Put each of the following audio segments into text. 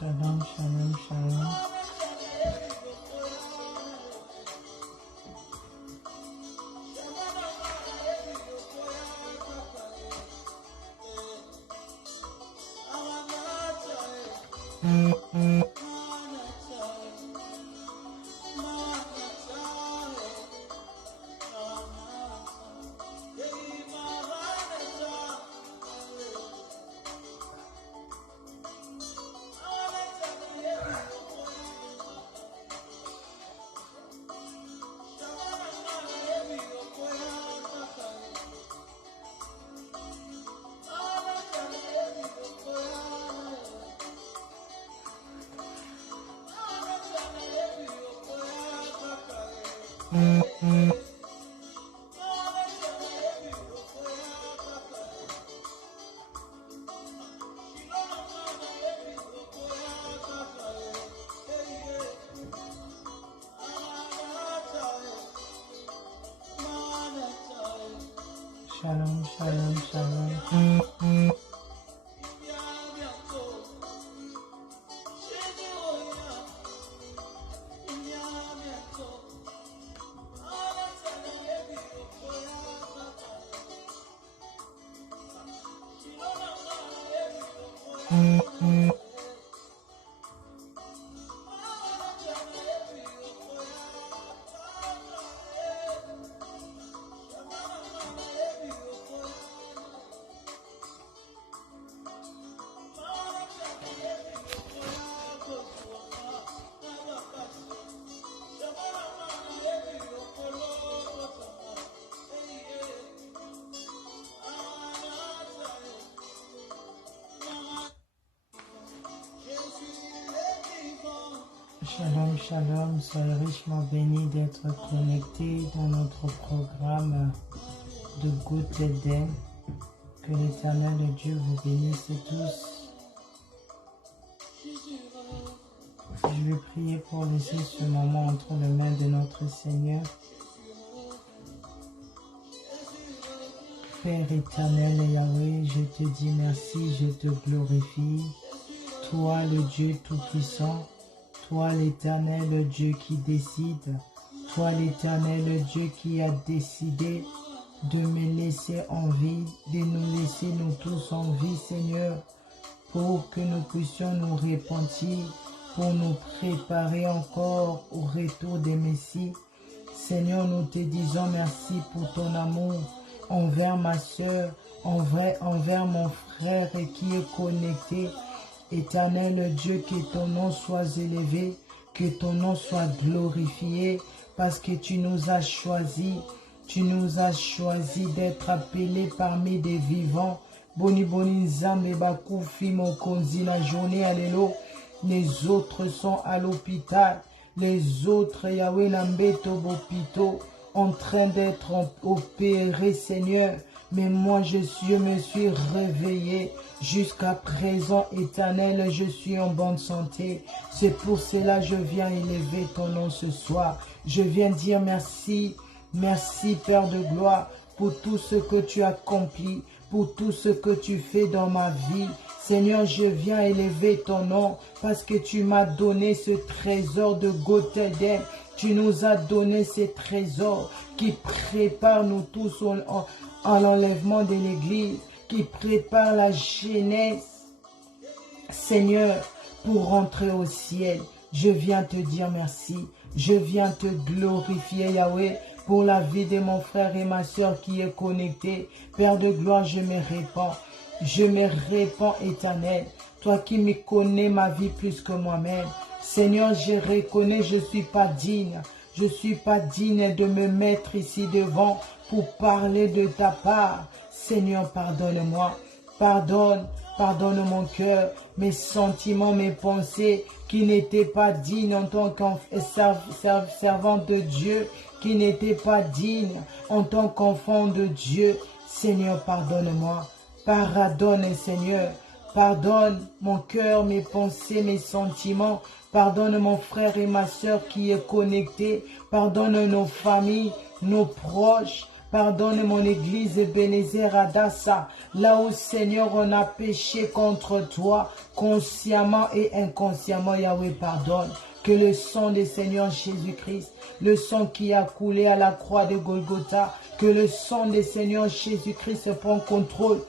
Shalom, shalom, shalom. Shalom, shalom, shalom. Shalom, shalom, soyez richement bénis d'être connectés dans notre programme de Gouttes d'Éden. Que l'Éternel Dieu vous bénisse tous. Je vais prier pour laisser ce moment entre les mains de notre Seigneur. Père éternel et Yahweh, je te dis merci, je te glorifie. Toi le Dieu Tout-Puissant, toi l'Éternel Dieu qui décide, toi l'Éternel Dieu qui a décidé de me laisser en vie, de nous laisser nous tous en vie, Seigneur, pour que nous puissions nous repentir, pour nous préparer encore au retour des Messies. Seigneur, nous te disons merci pour ton amour envers ma soeur, envers mon frère qui est connecté. Éternel Dieu, que ton nom soit élevé, que ton nom soit glorifié, parce que tu nous as choisis d'être appelés parmi des vivants. Boni boni nzambe bakufi mokonzi la journée alléluia. Les autres sont à l'hôpital, les autres Yahweh Nambeto Bopito en train d'être opérés, Seigneur. Mais moi, je me suis réveillé jusqu'à présent, éternel, je suis en bonne santé. C'est pour cela que je viens élever ton nom ce soir. Je viens dire merci, merci Père de gloire, pour tout ce que tu as accompli, pour tout ce que tu fais dans ma vie. Seigneur, je viens élever ton nom parce que tu m'as donné ce trésor de Gotelden. Tu nous as donné ces trésors qui préparent nous tous à l'enlèvement de l'Église, qui préparent la jeunesse. Seigneur, pour rentrer au ciel, je viens te dire merci. Je viens te glorifier, Yahweh, pour la vie de mon frère et ma soeur qui est connecté. Père de gloire, je me répands. Je me répands, Éternel. Toi qui me connais ma vie plus que moi-même. Seigneur, je reconnais, je ne suis pas digne. Je ne suis pas digne de me mettre ici devant pour parler de ta part. Seigneur, pardonne-moi. Pardonne mon cœur, mes sentiments, mes pensées qui n'étaient pas dignes en tant que servante de Dieu, qui n'étaient pas dignes en tant qu'enfant de Dieu. Seigneur, pardonne-moi. Pardonne, Seigneur. Pardonne mon cœur, mes pensées, mes sentiments. Pardonne mon frère et ma soeur qui est connecté. Pardonne nos familles, nos proches. Pardonne mon église Ebenezer Adassa, là où Seigneur on a péché contre toi, consciemment et inconsciemment, Yahweh pardonne. Que le sang du Seigneur Jésus-Christ, le sang qui a coulé à la croix de Golgotha, que le sang du Seigneur Jésus-Christ prend contrôle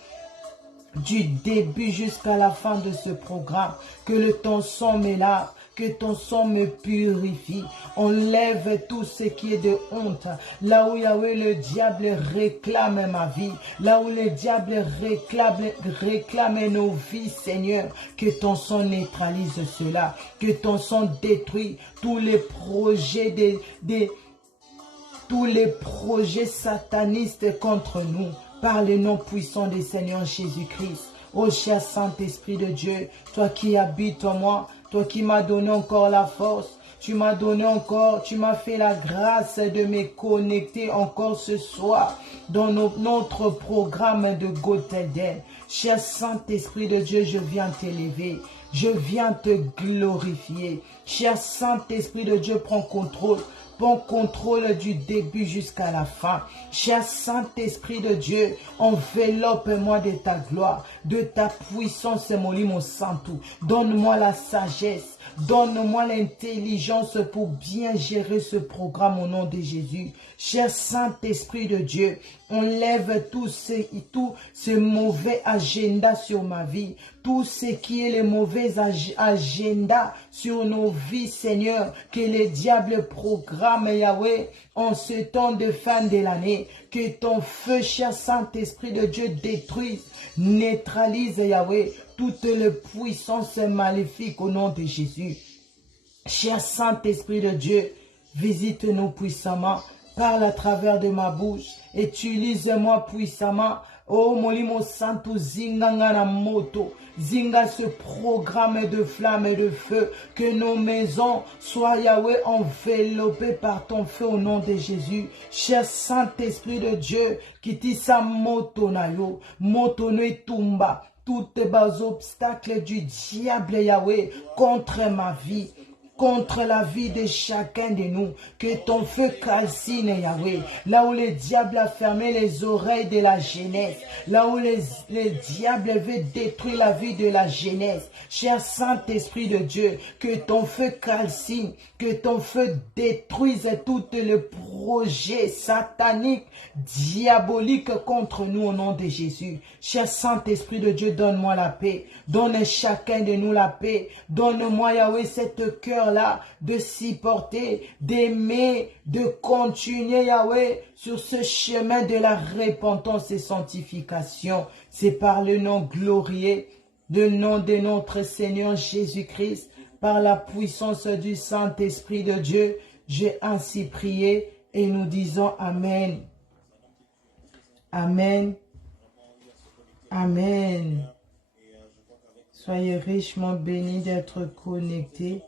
du début jusqu'à la fin de ce programme, que ton sang me lave, que ton sang me purifie, enlève tout ce qui est de honte, là où Yahweh le diable réclame ma vie, là où le diable réclame nos vies, Seigneur, que ton sang neutralise cela, que ton sang détruit tous les projets tous les projets satanistes contre nous, par le nom puissant du Seigneur Jésus-Christ. Ô cher Saint-Esprit de Dieu, toi qui habites en moi, toi qui m'as donné encore la force, tu m'as donné encore, tu m'as fait la grâce de me connecter encore ce soir dans notre programme de Gotelden. Cher Saint-Esprit de Dieu, je viens t'élever, je viens te glorifier. Cher Saint-Esprit de Dieu, prends contrôle. Prends contrôle du début jusqu'à la fin. Cher Saint-Esprit de Dieu, enveloppe-moi de ta gloire, de ta puissance, mon Santo. Donne-moi la sagesse, donne-moi l'intelligence pour bien gérer ce programme au nom de Jésus. Cher Saint-Esprit de Dieu, enlève tout ce mauvais agenda sur ma vie, tout ce qui est le mauvais agenda sur nos vies, Seigneur, que le diable programme, Yahweh, en ce temps de fin de l'année. Que ton feu, cher Saint-Esprit de Dieu, détruise, neutralise, Yahweh, toute les puissances maléfiques au nom de Jésus. Cher Saint-Esprit de Dieu, visite-nous puissamment, parle à travers de ma bouche, utilise-moi puissamment. Oh, Molimo Santo, Zingangana Moto, Zinga ce programme de flammes et de feu, que nos maisons soient, Yahweh, enveloppées par ton feu au nom de Jésus. Cher Saint-Esprit de Dieu, qui tissa moto nayo, moto ne tumba, toutes les obstacles du diable, Yahweh, contre ma vie, contre la vie de chacun de nous, que ton feu calcine, Yahweh, là où le diable a fermé les oreilles de la jeunesse, là où le diable veut détruire la vie de la jeunesse. Cher Saint-Esprit de Dieu, que ton feu calcine, que ton feu détruise tous les projets sataniques, diaboliques contre nous au nom de Jésus. Cher Saint-Esprit de Dieu, donne-moi la paix, donne chacun de nous la paix, donne-moi, Yahweh, cette cœur-là de supporter, d'aimer, de continuer, Yahweh, sur ce chemin de la repentance et sanctification. C'est par le nom glorieux, le nom de notre Seigneur Jésus-Christ, par la puissance du Saint-Esprit de Dieu, j'ai ainsi prié et nous disons Amen. Amen. Amen. Soyez richement bénis d'être connectés.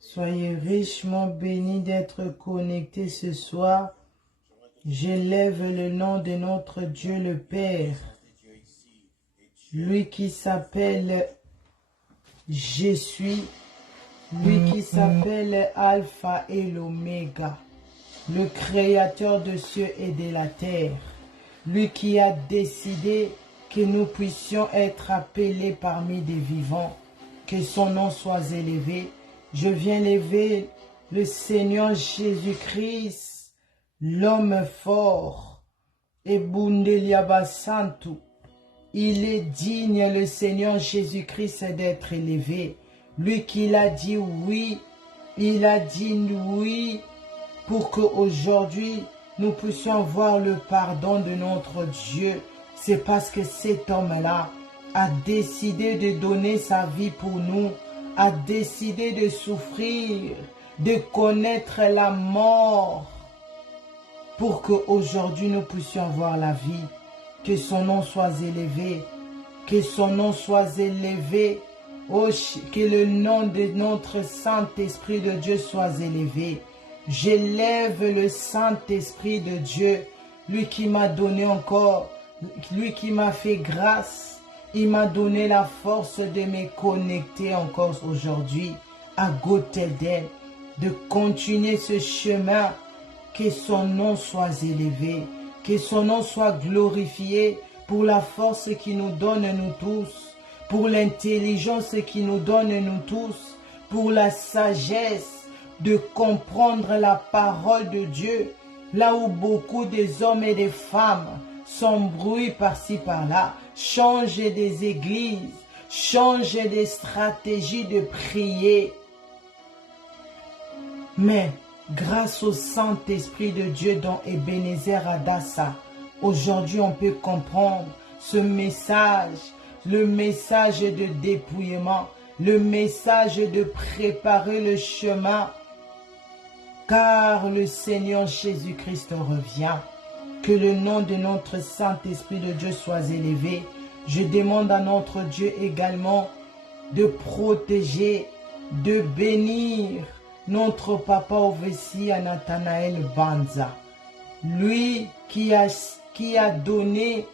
Soyez richement bénis d'être connectés ce soir. J'élève le nom de notre Dieu le Père. Lui qui s'appelle Je suis. Lui qui s'appelle Alpha et l'Oméga. Le Créateur de cieux et de la terre. lui qui a décidé que nous puissions être appelés parmi des vivants, que son nom soit élevé. Je viens lever le Seigneur Jésus-Christ, l'homme fort, et Bundeliaba Santu. Il est digne, le Seigneur Jésus-Christ, d'être élevé. Lui qui a dit oui, il a dit oui, pour qu'aujourd'hui nous puissions voir le pardon de notre Dieu. C'est parce que cet homme-là a décidé de donner sa vie pour nous, a décidé de souffrir, de connaître la mort, pour qu'aujourd'hui nous puissions voir la vie. Que son nom soit élevé, que son nom soit élevé, oh, que le nom de notre Saint-Esprit de Dieu soit élevé. J'élève le Saint-Esprit de Dieu, lui qui m'a donné encore, lui qui m'a fait grâce, il m'a donné la force de me connecter encore aujourd'hui à Gotelden, de continuer ce chemin, que son nom soit élevé, que son nom soit glorifié pour la force qu'il nous donne nous tous, pour l'intelligence qu'il nous donne nous tous, pour la sagesse de comprendre la parole de Dieu, là où beaucoup des hommes et des femmes s'embrouillent par-ci par-là, changent des églises, changent des stratégies de prier. Mais grâce au Saint-Esprit de Dieu dans Ebenezer Adassa, aujourd'hui on peut comprendre ce message, le message de dépouillement, le message de préparer le chemin, car le Seigneur Jésus-Christ revient. Que le nom de notre Saint-Esprit de Dieu soit élevé. Je demande à notre Dieu également de protéger, de bénir notre papa Ovessia Nathanaël Banza. Lui qui a donné,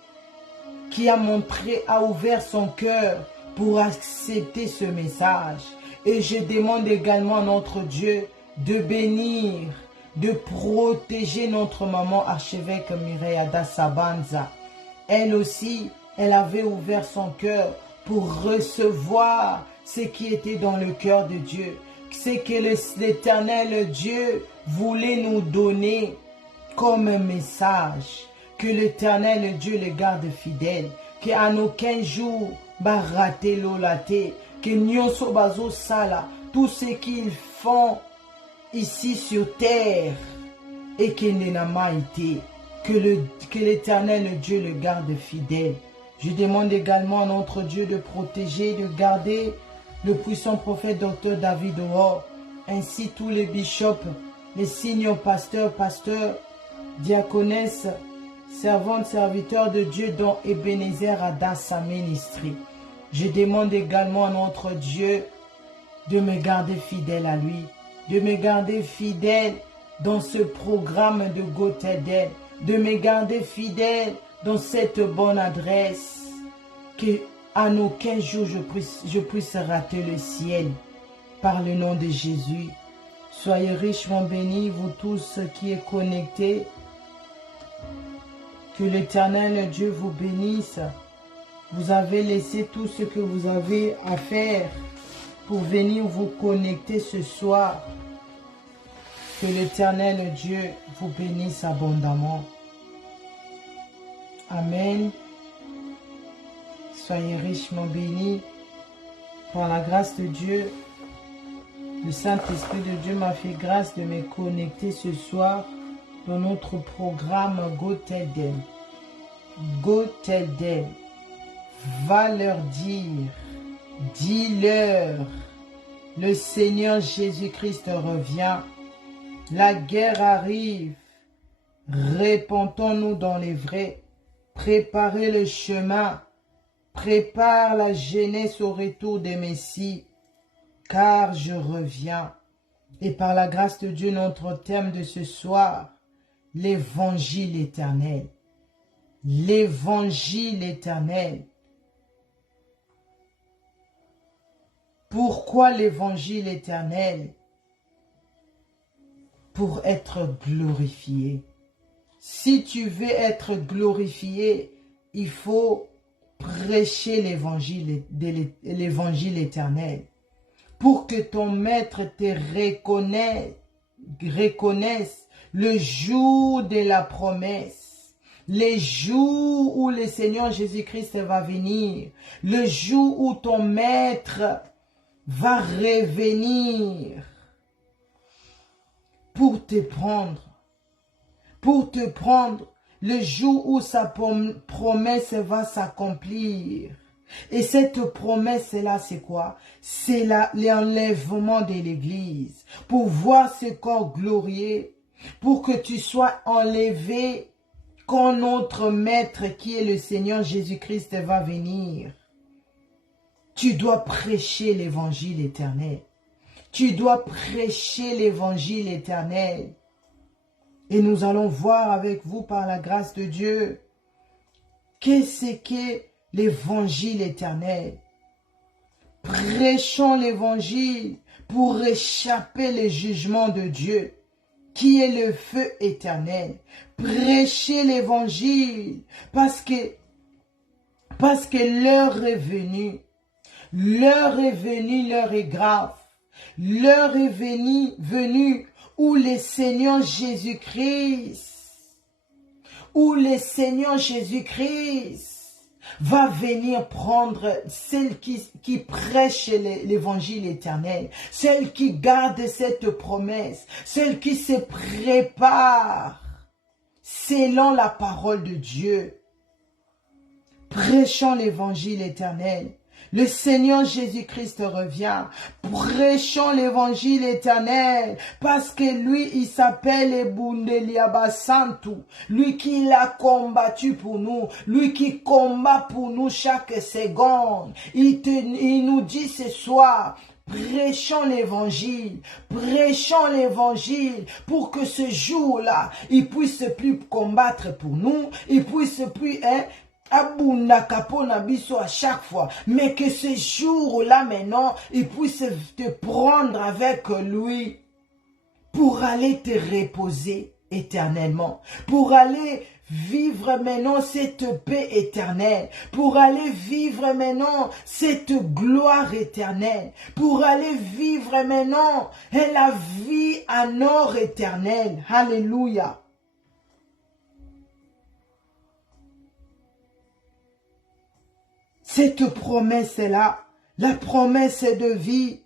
qui a montré, a ouvert son cœur pour accepter ce message. Et je demande également à notre Dieu de bénir, de protéger notre maman archevêque Mireille Adassa Banza. Elle aussi, elle avait ouvert son cœur pour recevoir ce qui était dans le cœur de Dieu. C'est que l'Éternel Dieu voulait nous donner comme un message. Que l'Éternel Dieu le garde fidèle. Qu'à aucun jour, rater l'olaté. Que nyonso bazo sala. Tout ce qu'ils font ici sur terre. Et qu'il n'a pas été. Que l'Éternel Dieu le garde fidèle. Je demande également à notre Dieu de protéger, de garder le puissant prophète Dr David O'Or, ainsi tous les bishops, les signes pasteurs, diaconesses, servantes, serviteurs de Dieu dont Ebenezer Adassa Ministry. Je demande également à notre Dieu de me garder fidèle à lui, de me garder fidèle dans ce programme de Gotelden, de me garder fidèle dans cette bonne adresse, que à aucun jour je puisse rater le ciel. Par le nom de Jésus, soyez richement bénis, vous tous qui êtes connectés. Que l'Éternel Dieu vous bénisse. Vous avez laissé tout ce que vous avez à faire pour venir vous connecter ce soir. Que l'Éternel Dieu vous bénisse abondamment. Amen. Soyez richement bénis. Par la grâce de Dieu, le Saint-Esprit de Dieu m'a fait grâce de me connecter ce soir dans notre programme Gotelden. Gotelden, va leur dire, dis-leur, le Seigneur Jésus-Christ revient, la guerre arrive, répandons-nous dans les vrais, préparez le chemin, prépare la jeunesse au retour des Messies, car je reviens. Et par la grâce de Dieu, notre thème de ce soir, l'évangile éternel. L'évangile éternel. Pourquoi l'évangile éternel? Pour être glorifié. si tu veux être glorifié, il faut prêcher l'évangile éternel pour que ton maître te reconnaisse le jour de la promesse, les jours où le Seigneur Jésus-Christ va venir, le jour où ton maître va revenir pour te prendre, le jour où sa promesse va s'accomplir. Et cette promesse-là, c'est quoi? C'est l'enlèvement de l'Église. Pour voir ce corps glorieux, pour que tu sois enlevé quand notre Maître qui est le Seigneur Jésus-Christ va venir. Tu dois prêcher l'évangile éternel. Tu dois prêcher l'évangile éternel. Et nous allons voir avec vous par la grâce de Dieu qu'est-ce qu'est l'évangile éternel. Prêchons l'évangile pour échapper les jugements de Dieu, qui est le feu éternel. Prêchez l'évangile parce que l'heure est venue. L'heure est venue, l'heure est grave. L'heure est venue où le Seigneur Jésus-Christ, va venir prendre celle qui prêche l'évangile éternel, celle qui garde cette promesse, celle qui se prépare selon la parole de Dieu. Prêchons l'évangile éternel. Le Seigneur Jésus-Christ revient. Prêchons l'évangile éternel parce que lui, il s'appelle Ebundeliaba Santu. Lui qui l'a combattu pour nous. Lui qui combat pour nous chaque seconde. Il nous dit ce soir, prêchons l'évangile pour que ce jour-là, il puisse plus combattre pour nous. Il puisse plus abunda kapona biso à chaque fois, mais que ce jour-là maintenant, il puisse te prendre avec lui pour aller te reposer éternellement, pour aller vivre maintenant cette paix éternelle, pour aller vivre maintenant cette gloire éternelle, pour aller vivre maintenant la vie en or éternel. Alléluia. Cette promesse-là, la promesse de vie,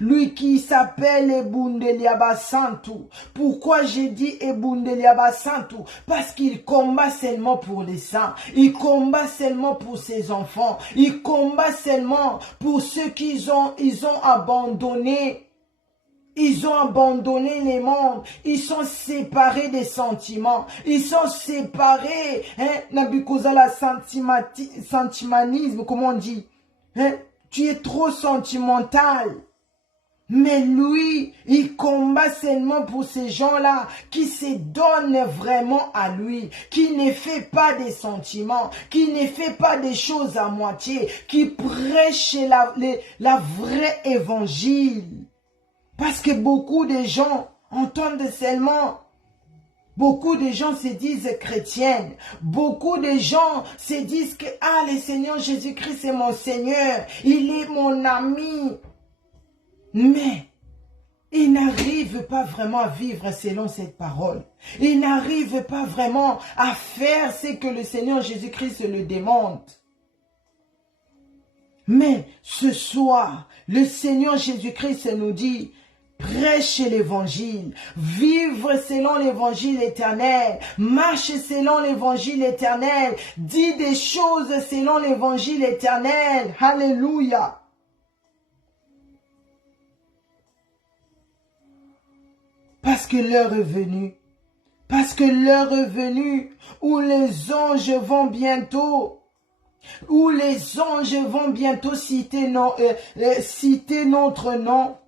lui qui s'appelle Ebundeliaba Santu. Pourquoi j'ai dit Ebundeliaba Santu? Parce qu'il combat seulement pour les saints, il combat seulement pour ses enfants, il combat seulement pour ceux qu'ils ont abandonné. Ils ont abandonné les mondes. Ils sont séparés des sentiments. Ils sont séparés. Nabucodonosor, sentimentalisme, comment on dit? Tu es trop sentimental. Mais lui, il combat seulement pour ces gens-là qui se donnent vraiment à lui, qui ne fait pas des sentiments, qui ne fait pas des choses à moitié, qui prêche la vraie évangile. Parce que beaucoup de gens entendent seulement, beaucoup de gens se disent chrétiennes, beaucoup de gens se disent que le Seigneur Jésus-Christ est mon Seigneur, il est mon ami. Mais ils n'arrivent pas vraiment à vivre selon cette parole. Ils n'arrivent pas vraiment à faire ce que le Seigneur Jésus-Christ le demande. Mais ce soir, le Seigneur Jésus-Christ nous dit, prêche l'évangile, vivre selon l'évangile éternel, marche selon l'évangile éternel, dis des choses selon l'évangile éternel. Alléluia. Parce que l'heure est venue. Parce que l'heure est venue où les anges vont bientôt citer notre nom.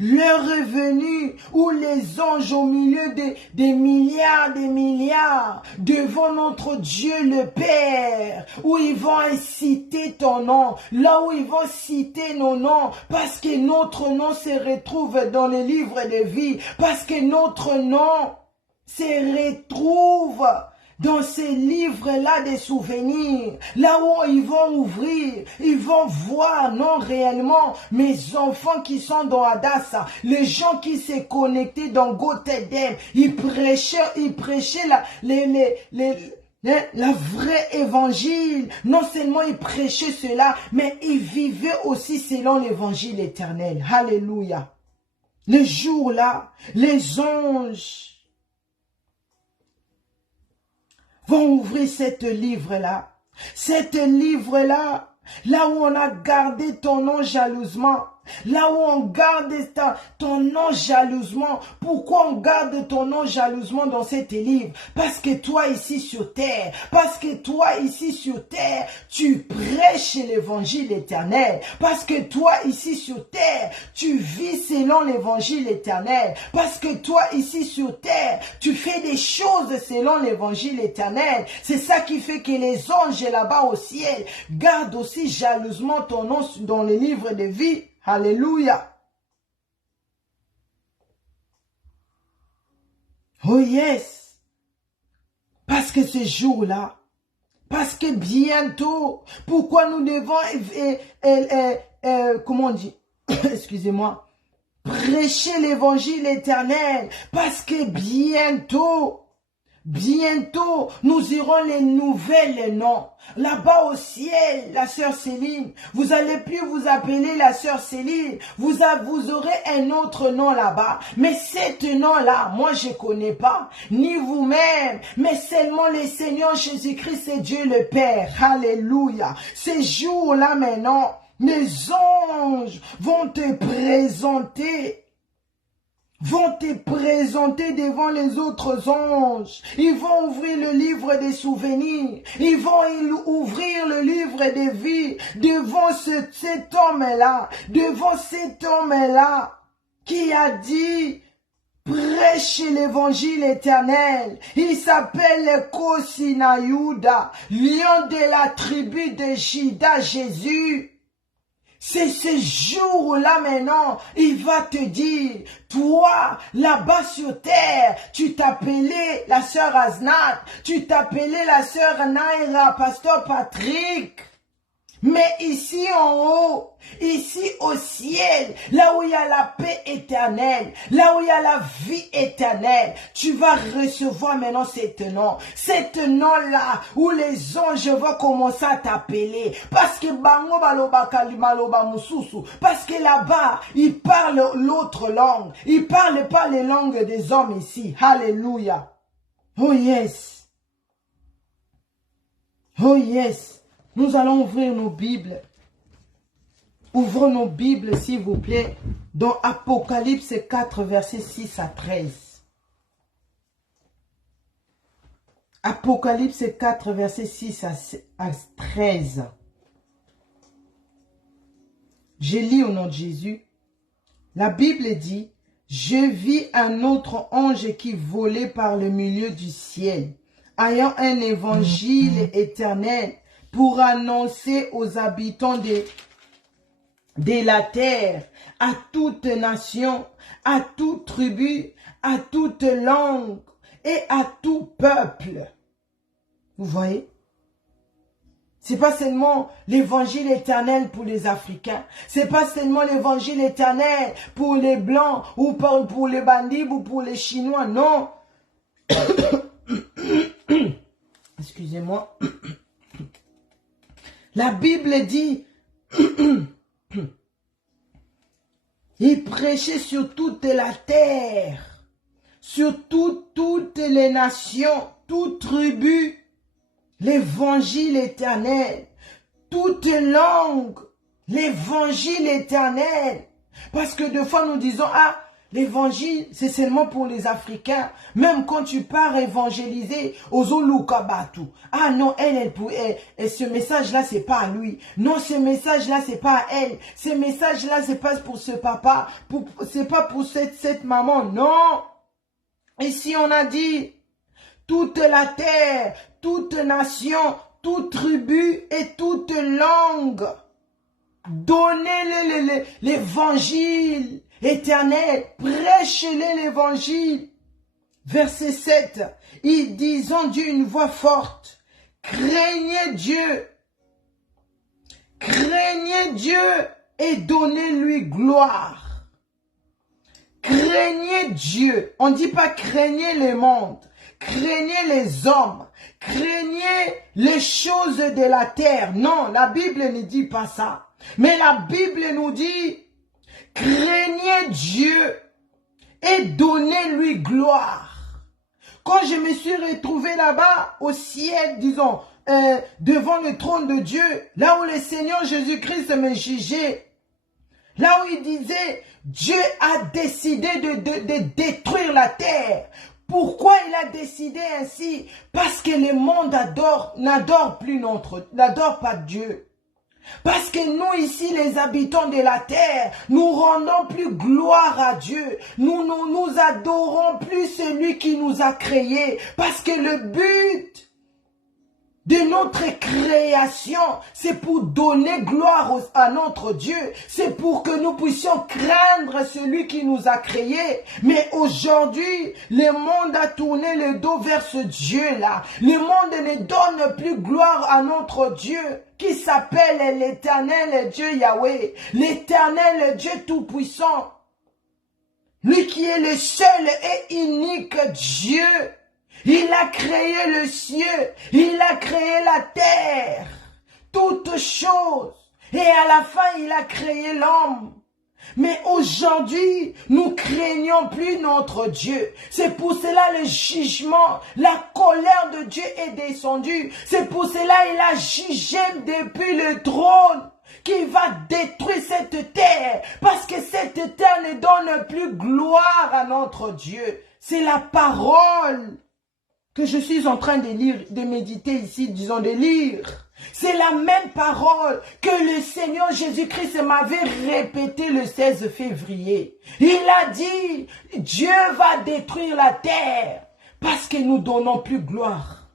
L'heure est venue où les anges au milieu des milliards devant notre Dieu le Père, où ils vont citer ton nom, là où ils vont citer nos noms, parce que notre nom se retrouve dans le livre de vie, parce que notre nom se retrouve dans ces livres-là des souvenirs, là où ils vont ouvrir, ils vont voir, non réellement, mes enfants qui sont dans Adassa, les gens qui s'est connectés dans Gotedem, ils prêchaient la vraie évangile. Non seulement ils prêchaient cela, mais ils vivaient aussi selon l'évangile éternel. Alléluia. Le jour-là, les anges vont ouvrir cette livre-là. Cette livre-là, là où on a gardé ton nom jalousement. Là où on garde ton nom jalousement. Pourquoi on garde ton nom jalousement dans cette livre? Parce que toi ici sur terre, tu prêches l'évangile éternel. Parce que toi ici sur terre, tu vis selon l'évangile éternel. Parce que toi ici sur terre, tu fais des choses selon l'évangile éternel. C'est ça qui fait que les anges là-bas au ciel gardent aussi jalousement ton nom dans le livre de vie. Alléluia. Oh yes. Parce que ce jour-là, parce que bientôt, pourquoi nous devons, comment on dit, excusez-moi, prêcher l'évangile éternel, parce que bientôt, nous irons les nouvelles noms. Là-bas au ciel, la sœur Céline, vous allez plus vous appeler la sœur Céline. Vous aurez un autre nom là-bas. Mais cet nom-là, moi je connais pas, ni vous-même, mais seulement le Seigneur Jésus-Christ et Dieu le Père. Alléluia. Ces jours-là maintenant, les anges vont te présenter devant les autres anges. Ils vont ouvrir le livre des souvenirs. Ils vont ouvrir le livre des vies devant cet homme-là. Devant cet homme-là qui a dit, prêche l'évangile éternel. Il s'appelle Kosinayuda, lion de la tribu de Juda, Jésus. C'est ce jour-là maintenant, il va te dire, toi, là-bas sur terre, tu t'appelais la sœur Aznat, tu t'appelais la sœur Naira, pasteur Patrick. Mais ici en haut, ici au ciel, là où il y a la paix éternelle, là où il y a la vie éternelle, tu vas recevoir maintenant cet nom-là, où les anges vont commencer à t'appeler. Parce que parce que là-bas, ils parlent l'autre langue. Ils parlent pas les langues des hommes ici. Alléluia. Oh yes. Oh yes. Nous allons ouvrir nos Bibles. Ouvrons nos Bibles, s'il vous plaît, dans Apocalypse 4, versets 6 à 13. Apocalypse 4, versets 6 à 13. Je lis au nom de Jésus. La Bible dit, « Je vis un autre ange qui volait par le milieu du ciel, ayant un évangile éternel, pour annoncer aux habitants de la terre, à toute nation, à toute tribu, à toute langue et à tout peuple. » Vous voyez? C'est pas seulement l'évangile éternel pour les Africains. C'est pas seulement l'évangile éternel pour les Blancs ou pour les Bandits ou pour les Chinois. Non. Excusez-moi. La Bible dit, il prêchait sur toute la terre, sur toutes les nations, toute tribu, l'évangile éternel, toute langue, l'évangile éternel. Parce que des fois nous disons, ah, L'évangile, c'est seulement pour les Africains. Même quand tu pars évangéliser aux Olukabatu. Ah non, ce message-là, c'est pas à lui. Non, ce message-là, c'est pas à elle. Ce message-là, c'est pas pour ce papa. C'est pas pour cette maman. Non. Ici, on a dit, toute la terre, toute nation, toute tribu et toute langue. Donnez-les l'évangile éternel, prêchez-les l'évangile. Verset 7, ils disent d'une voix forte, craignez Dieu et donnez-lui gloire. Craignez Dieu, on ne dit pas craignez le monde, craignez les hommes, craignez les choses de la terre. Non, la Bible ne dit pas ça. Mais la Bible nous dit, craignez Dieu et donnez-lui gloire. Quand je me suis retrouvé là-bas, au ciel, disons, devant le trône de Dieu, là où le Seigneur Jésus-Christ me jugeait, là où il disait, Dieu a décidé de détruire la terre. Pourquoi il a décidé ainsi? Parce que le monde n'adore pas Dieu. Parce que nous ici, les habitants de la terre, nous rendons plus gloire à Dieu. Nous adorons plus celui qui nous a créés. Parce que le but de notre création, c'est pour donner gloire à notre Dieu. C'est pour que nous puissions craindre celui qui nous a créés. Mais aujourd'hui, le monde a tourné le dos vers ce Dieu-là. Le monde ne donne plus gloire à notre Dieu, qui s'appelle l'Éternel Dieu Yahweh. L'Éternel Dieu Tout-Puissant. Lui qui est le seul et unique Dieu. Il a créé le ciel, il a créé la terre, toutes choses. Et à la fin, il a créé l'homme. Mais aujourd'hui, nous craignons plus notre Dieu. C'est pour cela le jugement, la colère de Dieu est descendue. C'est pour cela il a jugé depuis le trône qui va détruire cette terre. Parce que cette terre ne donne plus gloire à notre Dieu. C'est la parole que je suis en train de lire, de méditer ici, disons de lire. C'est la même parole que le Seigneur Jésus-Christ m'avait répété le 16 février. Il a dit, Dieu va détruire la terre parce que nous donnons plus gloire.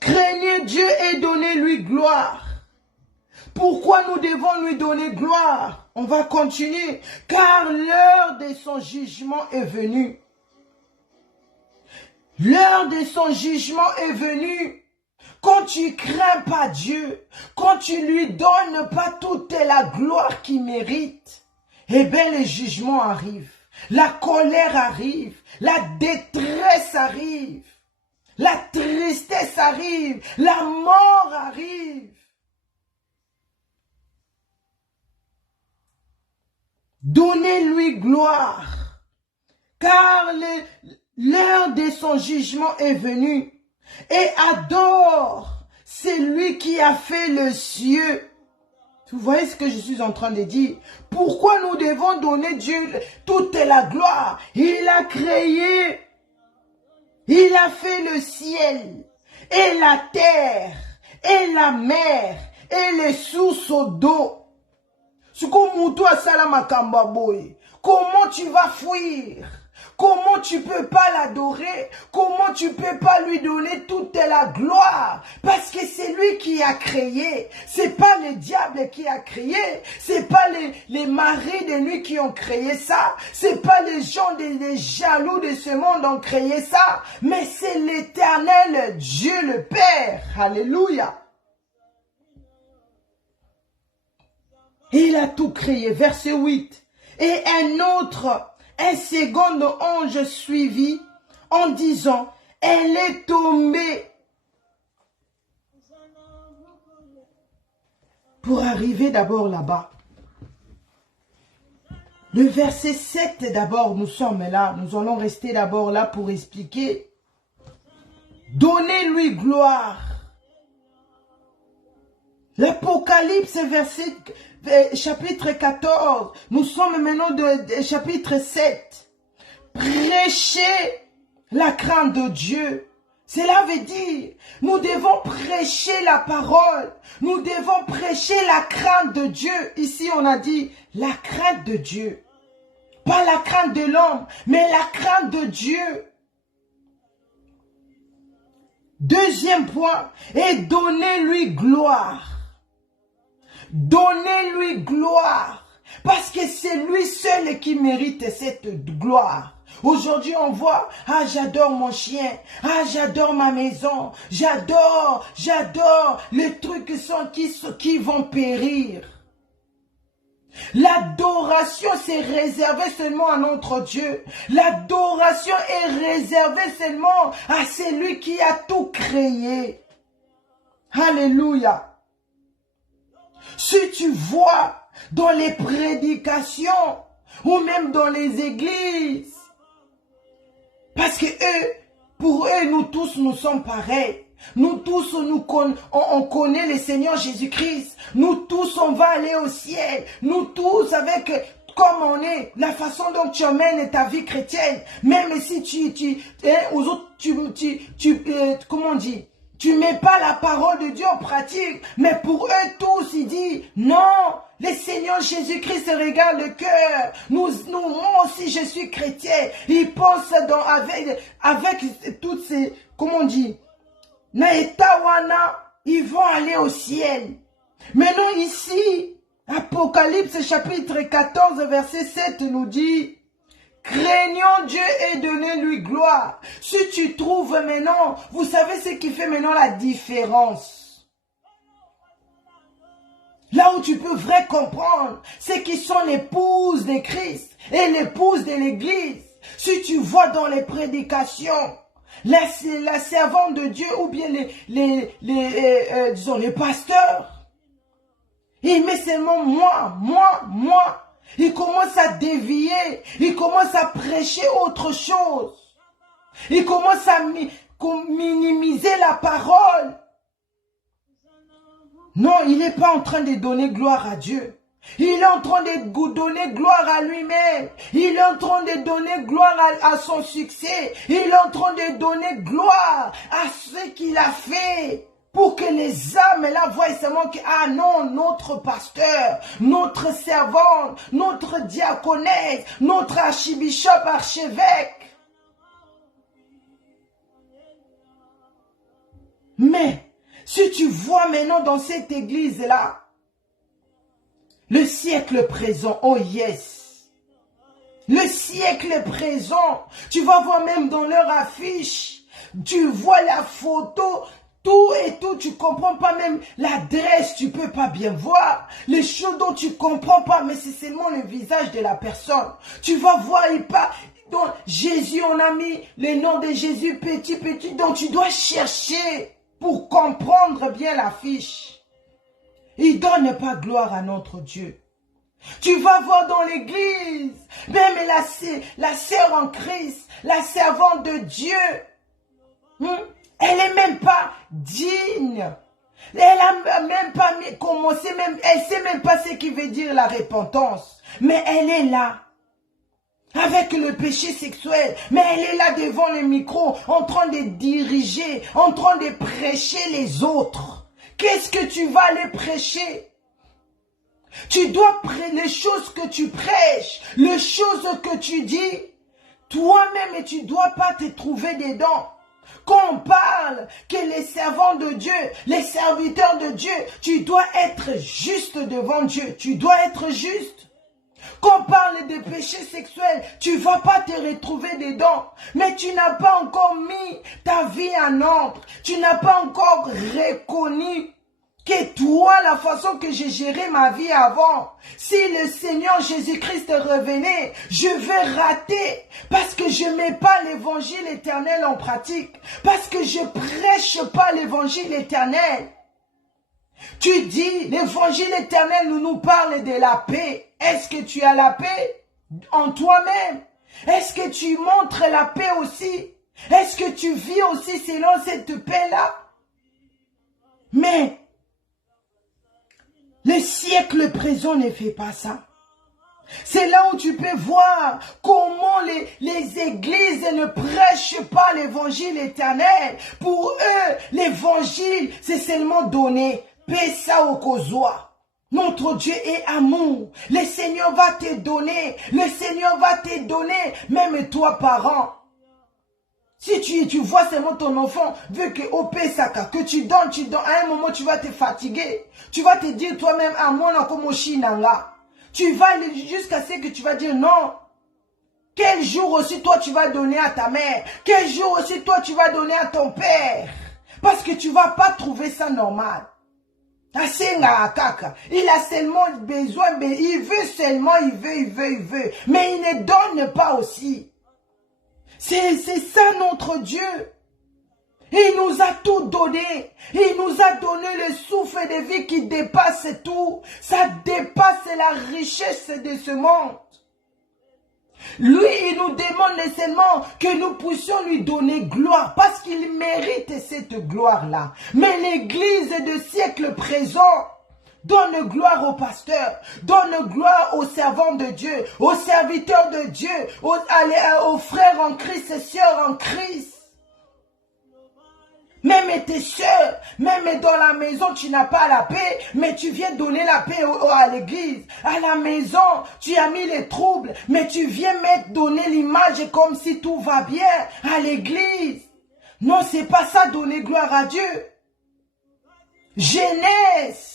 Craignez Dieu et donnez-lui gloire. Pourquoi nous devons lui donner gloire? On va continuer. Car l'heure de son jugement est venue. L'heure de son jugement est venue. Quand tu crains pas Dieu, quand tu lui donnes pas toute la gloire qu'il mérite, eh bien le jugement arrive, la colère arrive, la détresse arrive, la tristesse arrive, la mort arrive. Donnez-lui gloire, car l'heure de son jugement est venue, et adore celui qui a fait le ciel. Vous voyez ce que je suis en train de dire? Pourquoi nous devons donner Dieu toute la gloire? Il a créé, il a fait le ciel, et la terre, et la mer, et les sources d'eau. Comment tu vas fuir? Comment tu peux pas l'adorer? Comment tu peux pas lui donner toute la gloire? Parce que c'est lui qui a créé. C'est pas le diable qui a créé. C'est pas les maris de lui qui ont créé ça. C'est pas les gens, les jaloux de ce monde ont créé ça. Mais c'est l'Éternel Dieu le Père. Alléluia. Il a tout créé. Verset 8. Et un second ange suivit en disant, elle est tombée. Pour arriver d'abord là-bas. Le verset 7 d'abord, nous sommes là. Nous allons rester d'abord là pour expliquer. Donnez-lui gloire. L'Apocalypse, chapitre 14. Nous sommes maintenant de chapitre 7. Prêchez la crainte de Dieu. Cela veut dire, nous devons prêcher la parole. Nous devons prêcher la crainte de Dieu. Ici, on a dit la crainte de Dieu. Pas la crainte de l'homme, mais la crainte de Dieu. Deuxième point, et donnez-lui gloire. Donnez-lui gloire. Parce que c'est lui seul qui mérite cette gloire. Aujourd'hui, on voit, ah, j'adore mon chien, ah, j'adore ma maison, j'adore les trucs qui vont périr. L'adoration, c'est réservé seulement à notre Dieu. L'adoration est réservée seulement à celui qui a tout créé. Alléluia. Si tu vois dans les prédications ou même dans les églises, parce que pour eux, nous tous, nous sommes pareils. Nous tous, on connaît le Seigneur Jésus-Christ. Nous tous, on va aller au ciel. Nous tous, comme on est, la façon dont tu emmènes ta vie chrétienne, même si aux autres, comment on dit, tu mets pas la parole de Dieu en pratique, mais pour eux tous, il dit, non, le Seigneur Jésus-Christ regarde le cœur. Moi aussi, je suis chrétien. Il pense avec toutes ces, comment on dit, Naetawana, ils vont aller au ciel. Maintenant ici, Apocalypse chapitre 14, verset 7 nous dit, craignons Dieu et donnez-lui gloire. Si tu trouves maintenant, vous savez ce qui fait maintenant la différence. Là où tu peux vraiment comprendre, c'est qui sont l'épouses de Christ et l'épouse de l'Église. Si tu vois dans les prédications, la servante de Dieu ou bien disons les pasteurs, il met seulement moi. Il commence à dévier, il commence à prêcher autre chose. Il commence à minimiser la parole. Non, il n'est pas en train de donner gloire à Dieu. Il est en train de donner gloire à lui-même. Il est en train de donner gloire à son succès. Il est en train de donner gloire à ce qu'il a fait. Pour que les âmes là voient seulement que, ah non, notre pasteur, notre servante, notre diaconesse, notre archibishop, archevêque. Mais, si tu vois maintenant dans cette église-là, le siècle présent, oh yes, le siècle présent, tu vas voir même dans leur affiche, tu vois la photo, tout et tout, tu comprends pas même l'adresse, tu peux pas bien voir, les choses dont tu comprends pas, mais c'est seulement le visage de la personne. Tu vas voir, donc Jésus, on a mis le nom de Jésus petit, donc tu dois chercher pour comprendre bien l'affiche. Il donne pas gloire à notre Dieu. Tu vas voir dans l'église, même la sœur en Christ, la servante de Dieu, elle n'est même pas digne. Elle a même pas commencé, elle sait même pas ce qui veut dire la repentance. Mais elle est là, avec le péché sexuel. Mais elle est là devant le micro, en train de diriger, en train de prêcher les autres. Qu'est-ce que tu vas aller prêcher? Tu dois prêcher les choses que tu prêches, les choses que tu dis. Toi-même, et tu ne dois pas te trouver dedans. Quand on parle que les servants de Dieu, les serviteurs de Dieu, tu dois être juste devant Dieu. Tu dois être juste. Quand on parle des péchés sexuels, tu ne vas pas te retrouver dedans. Mais tu n'as pas encore mis ta vie en ordre. Tu n'as pas encore reconnu que toi, la façon que j'ai géré ma vie avant, si le Seigneur Jésus-Christ revenait, je vais rater parce que je ne mets pas l'évangile éternel en pratique, parce que je ne prêche pas l'évangile éternel. Tu dis, l'évangile éternel nous parle de la paix. Est-ce que tu as la paix en toi-même? Est-ce que tu montres la paix aussi? Est-ce que tu vis aussi selon cette paix-là? Mais Le siècle présent ne fait pas ça. C'est là où tu peux voir comment les églises ne prêchent pas l'évangile éternel. Pour eux, l'évangile, c'est seulement donner. Pesa au kozoa. Notre Dieu est amour. Le Seigneur va te donner. Le Seigneur va te donner. Même toi, parent. Si tu vois seulement ton enfant, vu que au Pesaka, que tu donnes, à un moment tu vas te fatiguer. Tu vas te dire toi-même, ah, moi, non, comme Oshinanga. Tu vas aller jusqu'à ce que tu vas dire non. Quel jour aussi toi tu vas donner à ta mère? Quel jour aussi toi tu vas donner à ton père? Parce que tu vas pas trouver ça normal. Il a seulement besoin, mais il veut seulement, il veut. Mais il ne donne pas aussi. C'est ça notre Dieu. Il nous a tout donné. Il nous a donné le souffle de vie qui dépasse tout. Ça dépasse la richesse de ce monde. Lui, il nous demande seulement que nous puissions lui donner gloire parce qu'il mérite cette gloire-là. Mais l'église de siècle présent donne gloire au pasteur, donne gloire aux servants de Dieu, aux serviteurs de Dieu, aux frères en Christ et sœurs en Christ. Même tes soeurs, même dans la maison, tu n'as pas la paix, mais tu viens donner la paix à l'église. À la maison, tu as mis les troubles, mais tu viens donner l'image comme si tout va bien à l'église. Non, c'est pas ça donner gloire à Dieu. Jeunesse.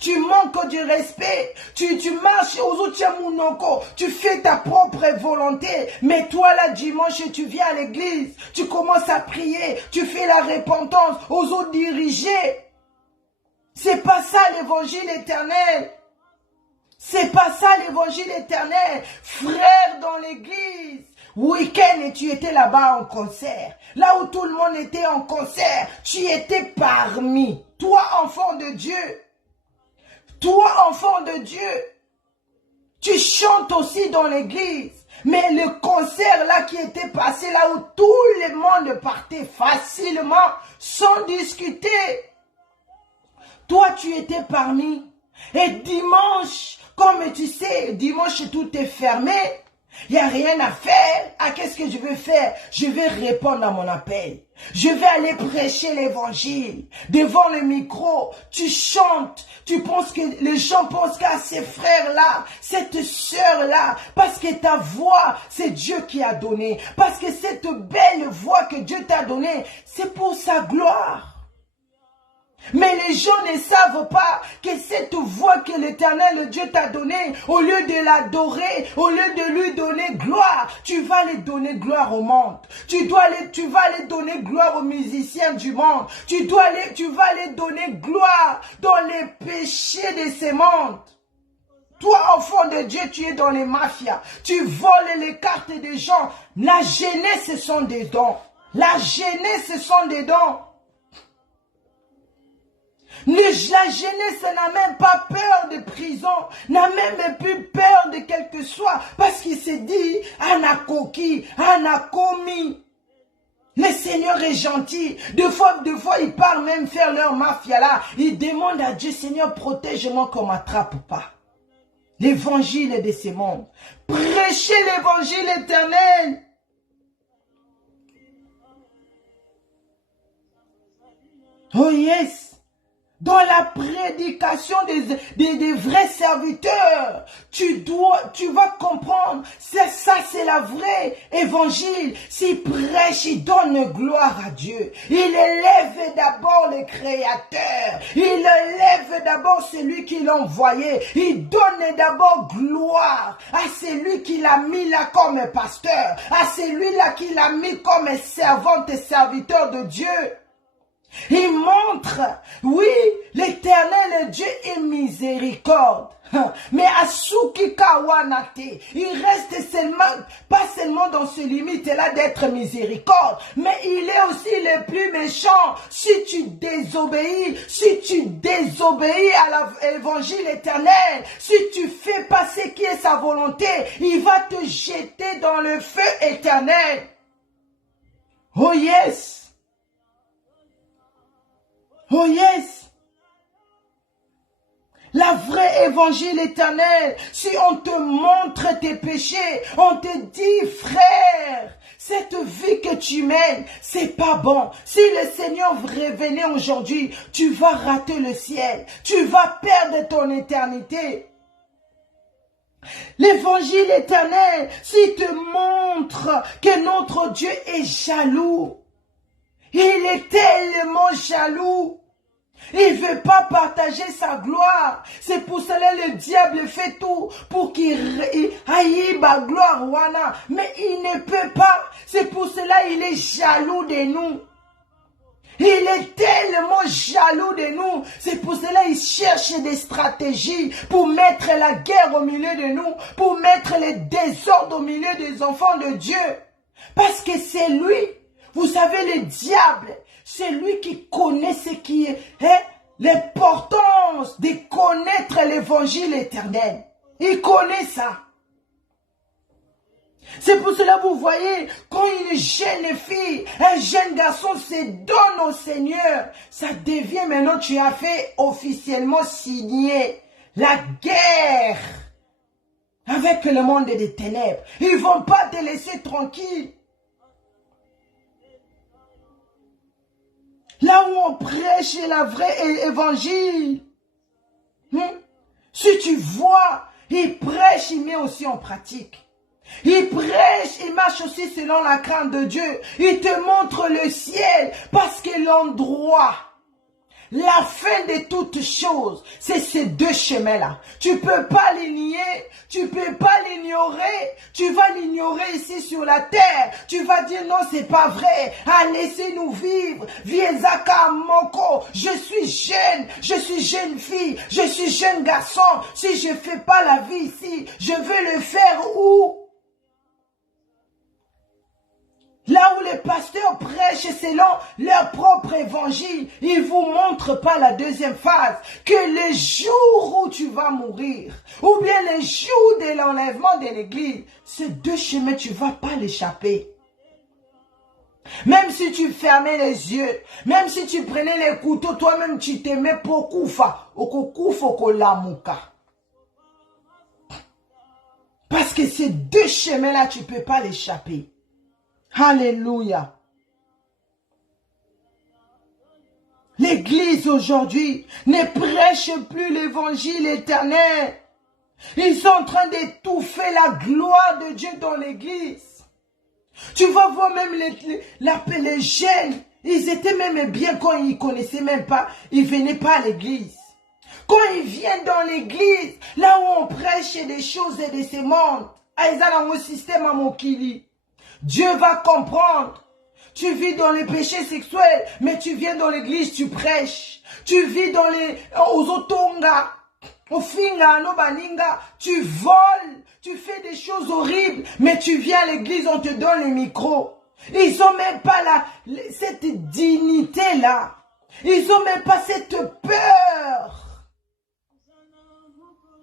Tu manques du respect, tu marches aux Mounoko, tu fais ta propre volonté, mais toi là dimanche tu viens à l'église, tu commences à prier, tu fais la repentance aux autres dirigés. C'est pas ça l'évangile éternel. C'est pas ça l'évangile éternel. Frère dans l'église, week-end et tu étais là-bas en concert. Là où tout le monde était en concert, tu étais parmi. Toi enfant de Dieu. Toi, enfant de Dieu, tu chantes aussi dans l'église. Mais le concert là qui était passé, là où tout le monde partait facilement, sans discuter. Toi, tu étais parmi. Et dimanche, comme tu sais, dimanche tout est fermé. Il n'y a rien à faire. Ah, qu'est-ce que je vais faire? Je vais répondre à mon appel. Je vais aller prêcher l'évangile. Devant le micro, tu chantes. Tu penses que les gens pensent qu'à ces frères-là, cette sœur-là, parce que ta voix, c'est Dieu qui a donné. Parce que cette belle voix que Dieu t'a donnée, c'est pour sa gloire. Mais les gens ne savent pas que cette voix que l'Éternel Dieu t'a donnée, au lieu de l'adorer, au lieu de lui donner gloire, tu vas aller donner gloire au monde. Tu vas aller donner gloire aux musiciens du monde. Tu vas aller donner gloire dans les péchés de ce monde. Toi, enfant de Dieu, tu es dans les mafias. Tu voles les cartes des gens. La jeunesse, ce sont des dons. La jeunesse, ce sont des dons. La jeunesse n'a même pas peur de prison, n'a même plus peur de quel que soit, parce qu'il s'est dit, Anakoki, Anakomi. Le Seigneur est gentil. Deux fois, ils partent même faire leur mafia là. Ils demandent à Dieu, Seigneur, protège-moi qu'on m'attrape pas. L'évangile de ces mondes. Prêchez l'évangile éternel. Oh yes. Dans la prédication des vrais serviteurs, tu vas comprendre, ça c'est la vraie évangile. S'il prêche, il donne gloire à Dieu. Il élève d'abord le Créateur. Il élève d'abord celui qui l'a envoyé. Il donne d'abord gloire à celui qui l'a mis là comme pasteur, à celui-là qui l'a mis comme servante et serviteur de Dieu. Il montre, oui, l'Éternel Dieu est miséricorde. Mais Asuki Kawanate, il reste pas seulement dans ce limite-là d'être miséricorde, mais il est aussi le plus méchant. Si tu désobéis à l'évangile éternel, si tu fais passer qui est sa volonté, il va te jeter dans le feu éternel. Oh yes! Oh yes! La vraie évangile éternel, si on te montre tes péchés, on te dit, frère, cette vie que tu mènes, c'est pas bon. Si le Seigneur revenait aujourd'hui, tu vas rater le ciel. Tu vas perdre ton éternité. L'évangile éternel, s'il te montre que notre Dieu est jaloux, il est tellement jaloux. Il ne veut pas partager sa gloire. C'est pour cela que le diable fait tout pour qu'il haïsse ma gloire. Mais il ne peut pas. C'est pour cela qu'il est jaloux de nous. Il est tellement jaloux de nous. C'est pour cela qu'il cherche des stratégies pour mettre la guerre au milieu de nous, pour mettre le désordre au milieu des enfants de Dieu. Parce que c'est lui. Vous savez, le diable, c'est lui qui connaît ce qui est l'importance de connaître l'évangile éternel. Il connaît ça. C'est pour cela que vous voyez, quand une jeune fille, un jeune garçon se donne au Seigneur, ça devient maintenant, tu as fait officiellement signer la guerre avec le monde des ténèbres. Ils ne vont pas te laisser tranquille. Là où on prêche la vraie évangile. Si tu vois, il prêche, il met aussi en pratique. Il prêche, il marche aussi selon la crainte de Dieu. Il te montre le ciel parce que l'endroit, la fin de toutes choses, c'est ces deux chemins-là. Tu peux pas les nier, tu peux pas l'ignorer. Tu vas l'ignorer ici sur la terre. Tu vas dire non, c'est pas vrai. Ah, laissez-nous vivre. Viezaka Moko, je suis jeune fille, je suis jeune garçon. Si je fais pas la vie ici, je veux le faire où? Là où les pasteurs prêchent selon leur propre évangile, ils ne vous montrent pas la deuxième phase, que le jour où tu vas mourir, ou bien le jour de l'enlèvement de l'église, ces deux chemins, tu ne vas pas l'échapper. Même si tu fermais les yeux, même si tu prenais les couteaux, toi-même tu t'aimais pour koufa, okolamuka. Parce que ces deux chemins-là, tu ne peux pas l'échapper. Alléluia. L'église aujourd'hui ne prêche plus l'évangile éternel. Ils sont en train d'étouffer la gloire de Dieu dans l'église. Tu vas voir même les jeunes. Ils étaient même bien quand ils ne connaissaient même pas. Ils ne venaient pas à l'église. Quand ils viennent dans l'église, là où on prêche des choses et de ces mondes, ils ont un système à Mokili. Dieu va comprendre. Tu vis dans les péchés sexuels, mais tu viens dans l'église, tu prêches. Tu vis dans aux otonga, au finga, no baninga, tu voles, tu fais des choses horribles, mais tu viens à l'église, on te donne le micro. Ils n'ont même pas cette dignité-là. Ils n'ont même pas cette peur.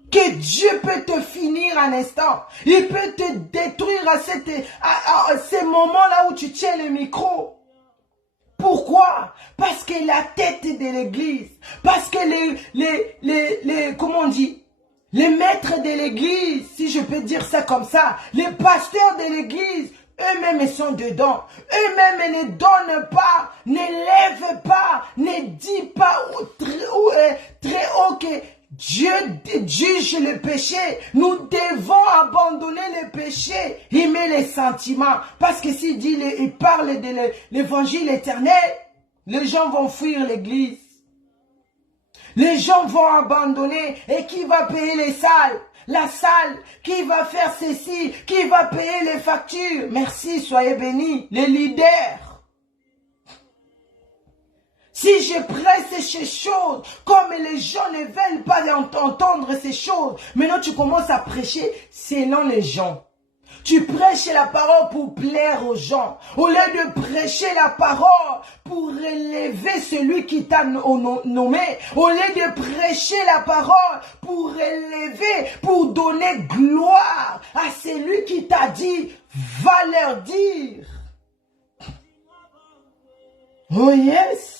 Que Dieu peut te finir un instant. Il peut te détruire à ces moments-là où tu tiens le micro. Pourquoi? Parce que la tête de l'église, parce que comment on dit, les maîtres de l'église, si je peux dire ça comme ça, les pasteurs de l'église, eux-mêmes sont dedans. Eux-mêmes ne donnent pas, ne lèvent pas, ne disent pas très haut que Dieu juge le péché. Nous devons abandonner le péché. Il met les sentiments. Parce que s'il dit, il parle de l'évangile éternel, les gens vont fuir l'église. Les gens vont abandonner. Et qui va payer les salles? La salle, qui va faire ceci? Qui va payer les factures? Merci, soyez bénis. Les leaders. Si je presse ces choses, comme les gens ne veulent pas entendre ces choses, maintenant tu commences à prêcher selon les gens. Tu prêches la parole pour plaire aux gens. Au lieu de prêcher la parole pour élever celui qui t'a nommé. Au lieu de prêcher la parole pour élever, pour donner gloire à celui qui t'a dit, va leur dire. Oh yes.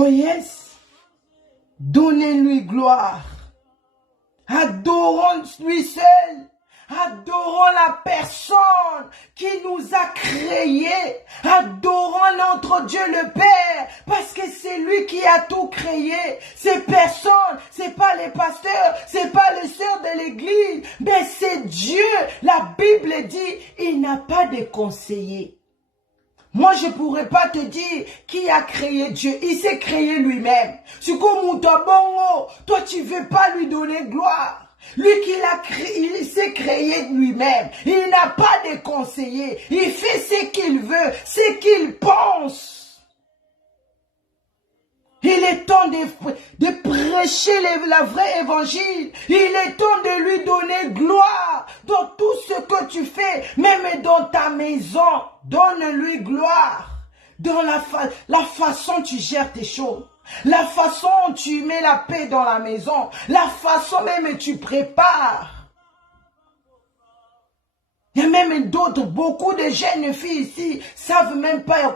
Oh yes. Donnez-lui gloire. Adorons lui seul. Adorons la personne qui nous a créés. Adorons notre Dieu le Père. Parce que c'est lui qui a tout créé. Ces personnes, c'est pas les pasteurs, c'est pas les sœurs de l'église. Mais c'est Dieu. La Bible dit, il n'a pas de conseiller. Moi, je pourrais pas te dire qui a créé Dieu. Il s'est créé lui-même. C'est comme toi, tu veux pas lui donner gloire. Lui qui l'a créé, il s'est créé lui-même. Il n'a pas de conseiller. Il fait ce qu'il veut, ce qu'il pense. Il est temps de prêcher la vraie évangile. Il est temps de lui donner gloire dans tout ce que tu fais, même dans ta maison. Donne-lui gloire dans la façon dont tu gères tes choses. La façon dont tu mets la paix dans la maison. La façon même tu prépares. Il y a même d'autres, beaucoup de jeunes filles ici, savent même pas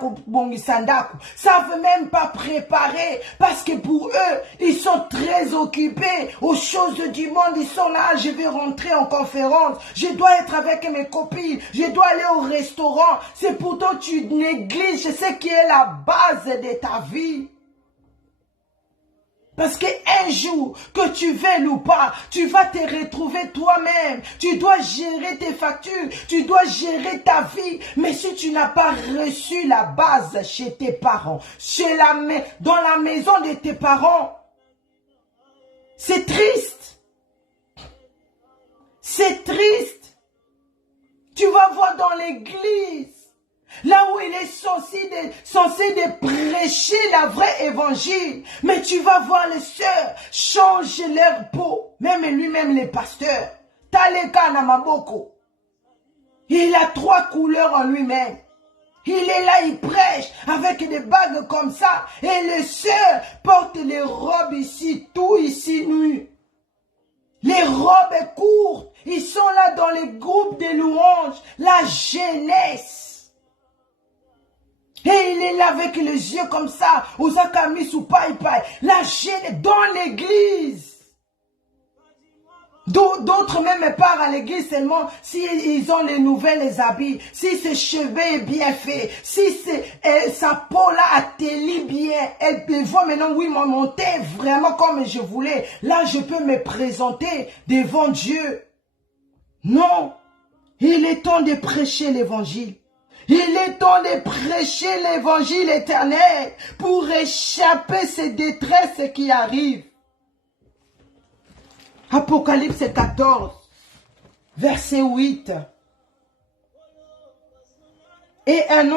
savent même pas préparer, parce que pour eux, ils sont très occupés aux choses du monde. Ils sont là, je vais rentrer en conférence, je dois être avec mes copines, je dois aller au restaurant. C'est pourtant tu négliges ce qui est la base de ta vie. Parce qu'un jour, que tu veuilles ou pas, tu vas te retrouver toi-même. Tu dois gérer tes factures, tu dois gérer ta vie. Mais si tu n'as pas reçu la base chez tes parents, dans la maison de tes parents, c'est triste. C'est triste. Tu vas voir dans l'église, là où il est censé de prêcher la vraie évangile. Mais tu vas voir les sœurs changer leur peau. Même lui-même les pasteurs. Taleka Namaboko. Il a 3 couleurs en lui-même. Il est là, il prêche avec des bagues comme ça. Et les sœurs portent les robes ici, tout ici nu. Les robes courtes. Ils sont là dans les groupes de louanges. La jeunesse. Et il est là avec les yeux comme ça, aux akamis ou paille. La gêne dans l'église. D'autres même partent à l'église seulement si ils ont les nouvelles habits, si ses cheveux est bien fait, si sa peau là atterrit bien. Elle voit maintenant, oui, mon teint est vraiment comme je voulais. Là, je peux me présenter devant Dieu. Non, il est temps de prêcher l'évangile. Il est temps de prêcher l'évangile éternel pour échapper ces détresses qui arrivent. Apocalypse 14, verset 8. Et un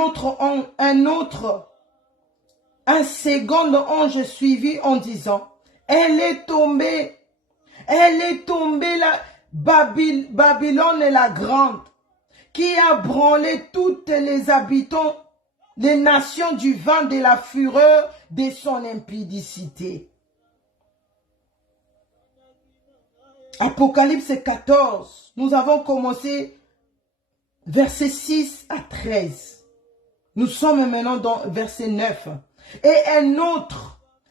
second ange suivit en disant, elle est tombée la Babylone la grande, qui a branlé toutes les habitants, les nations du vent de la fureur de son impudicité. Apocalypse 14, nous avons commencé verset 6 à 13. Nous sommes maintenant dans verset 9. Et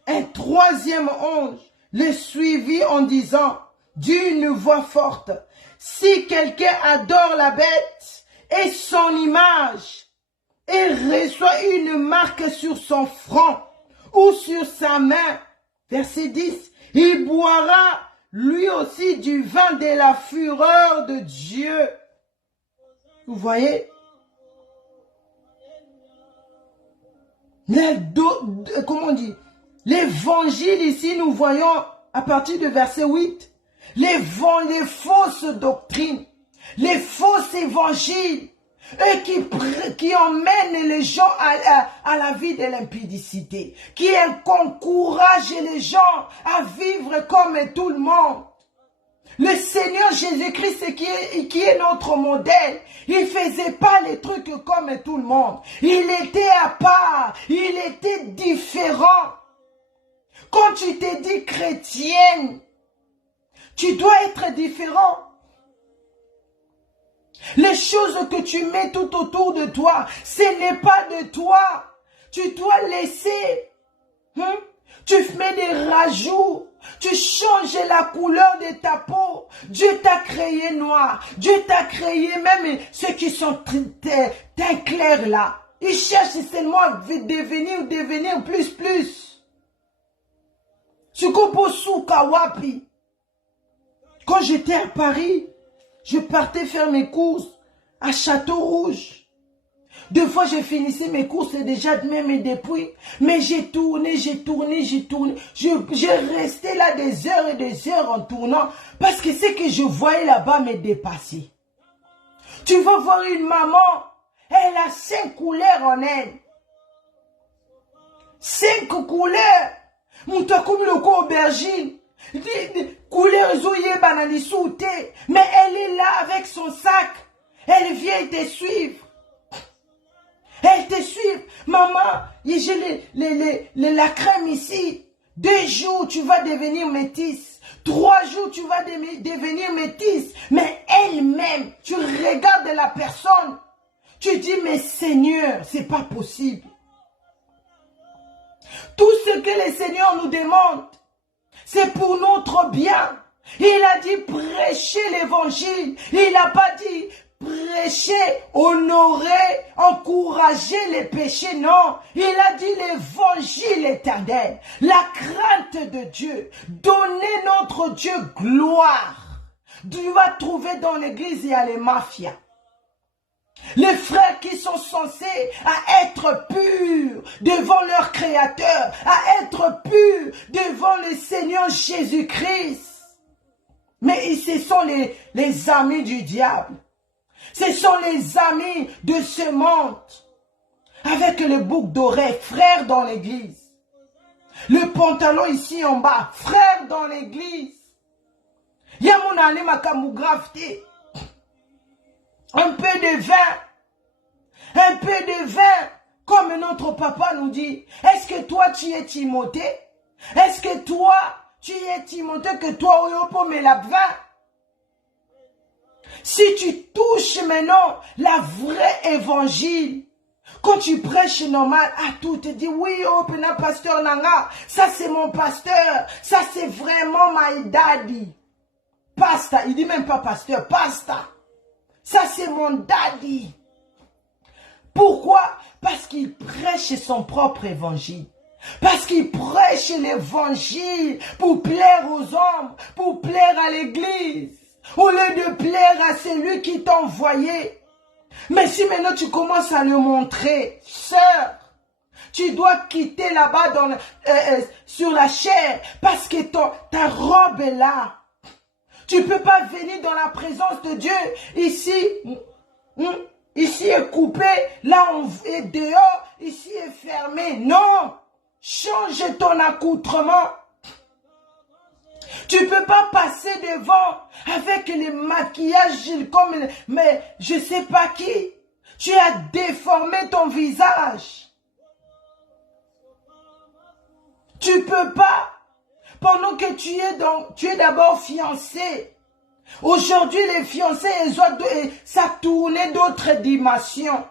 un troisième ange, le suivit en disant d'une voix forte, si quelqu'un adore la bête et son image et reçoit une marque sur son front ou sur sa main, verset 10, il boira lui aussi du vin de la fureur de Dieu. Vous voyez? Comment on dit? L'évangile ici, nous voyons à partir de verset 8, les fausses doctrines, les faux évangiles, eux qui emmènent les gens à la vie de l'impudicité, qui encouragent les gens à vivre comme tout le monde. Le Seigneur Jésus-Christ qui est notre modèle, il faisait pas les trucs comme tout le monde. Il était à part, il était différent. Quand tu te dis chrétienne, tu dois être différent. Les choses que tu mets tout autour de toi, ce n'est pas de toi. Tu dois laisser Tu mets des rajouts. Tu changes la couleur de ta peau. Dieu t'a créé noir. Dieu t'a créé même ceux qui sont teint clair là. Ils cherchent seulement à devenir plus. Sukoposuka wapi. Quand j'étais à Paris, je partais faire mes courses à Château-Rouge. Deux fois, je finissais mes courses déjà même et depuis. Mais j'ai tourné. J'ai resté là des heures et des heures en tournant. Parce que ce que je voyais là-bas me dépassait. Tu vas voir une maman. Elle a 5 couleurs en elle. 5 couleurs. Moutakoum loko aubergine. Couleurs zoye banani souté. Mais elle est là avec son sac. Elle vient te suivre. Elle te suit. Maman, j'ai la crème ici. 2 jours, tu vas devenir métisse. 3 jours, tu vas devenir métisse. Mais elle-même, tu regardes la personne. Tu dis, mais Seigneur, c'est pas possible. Tout ce que le Seigneur nous demande, c'est pour notre bien. Il a dit prêcher l'évangile. Il n'a pas dit prêcher, honorer, encourager les péchés. Non, il a dit l'évangile éternel, la crainte de Dieu, donner notre Dieu gloire. Tu vas trouver dans l'église, il y a les mafias. Les frères qui sont censés à être purs devant leur Créateur, à être purs devant le Seigneur Jésus-Christ. Mais ce sont les amis du diable. Ce sont les amis de ce monde. Avec le bouc d'oreille, frère dans l'église. Le pantalon ici en bas, frère dans l'église. Il y a mon année makamougrafté. Un peu de vin, comme notre papa nous dit. Est-ce que toi tu es Timothée? Est-ce que toi tu es Timothée que toi oyopo mais la vin? Si tu touches maintenant la vraie évangile, quand tu prêches normal, tout te dit oui, oh, pasteur Nanga, ça c'est mon pasteur, ça c'est vraiment my daddy. Pasteur, il dit même pas pasteur, pasteur. Ça c'est mon daddy. Pourquoi? Parce qu'il prêche son propre évangile. Parce qu'il prêche l'évangile pour plaire aux hommes, pour plaire à l'église. Au lieu de plaire à celui qui t'a envoyé. Mais si maintenant tu commences à le montrer, sœur, tu dois quitter là-bas sur la chair parce que ta robe est là. Tu ne peux pas venir dans la présence de Dieu. Ici est coupé, là on est dehors, ici est fermé. Non, change ton accoutrement. Tu ne peux pas passer devant avec les maquillages comme mais je ne sais pas qui. Tu as déformé ton visage. Tu ne peux pas. Pendant que tu es d'abord fiancé. Aujourd'hui, les fiancés, ça tournait d'autres dimensions.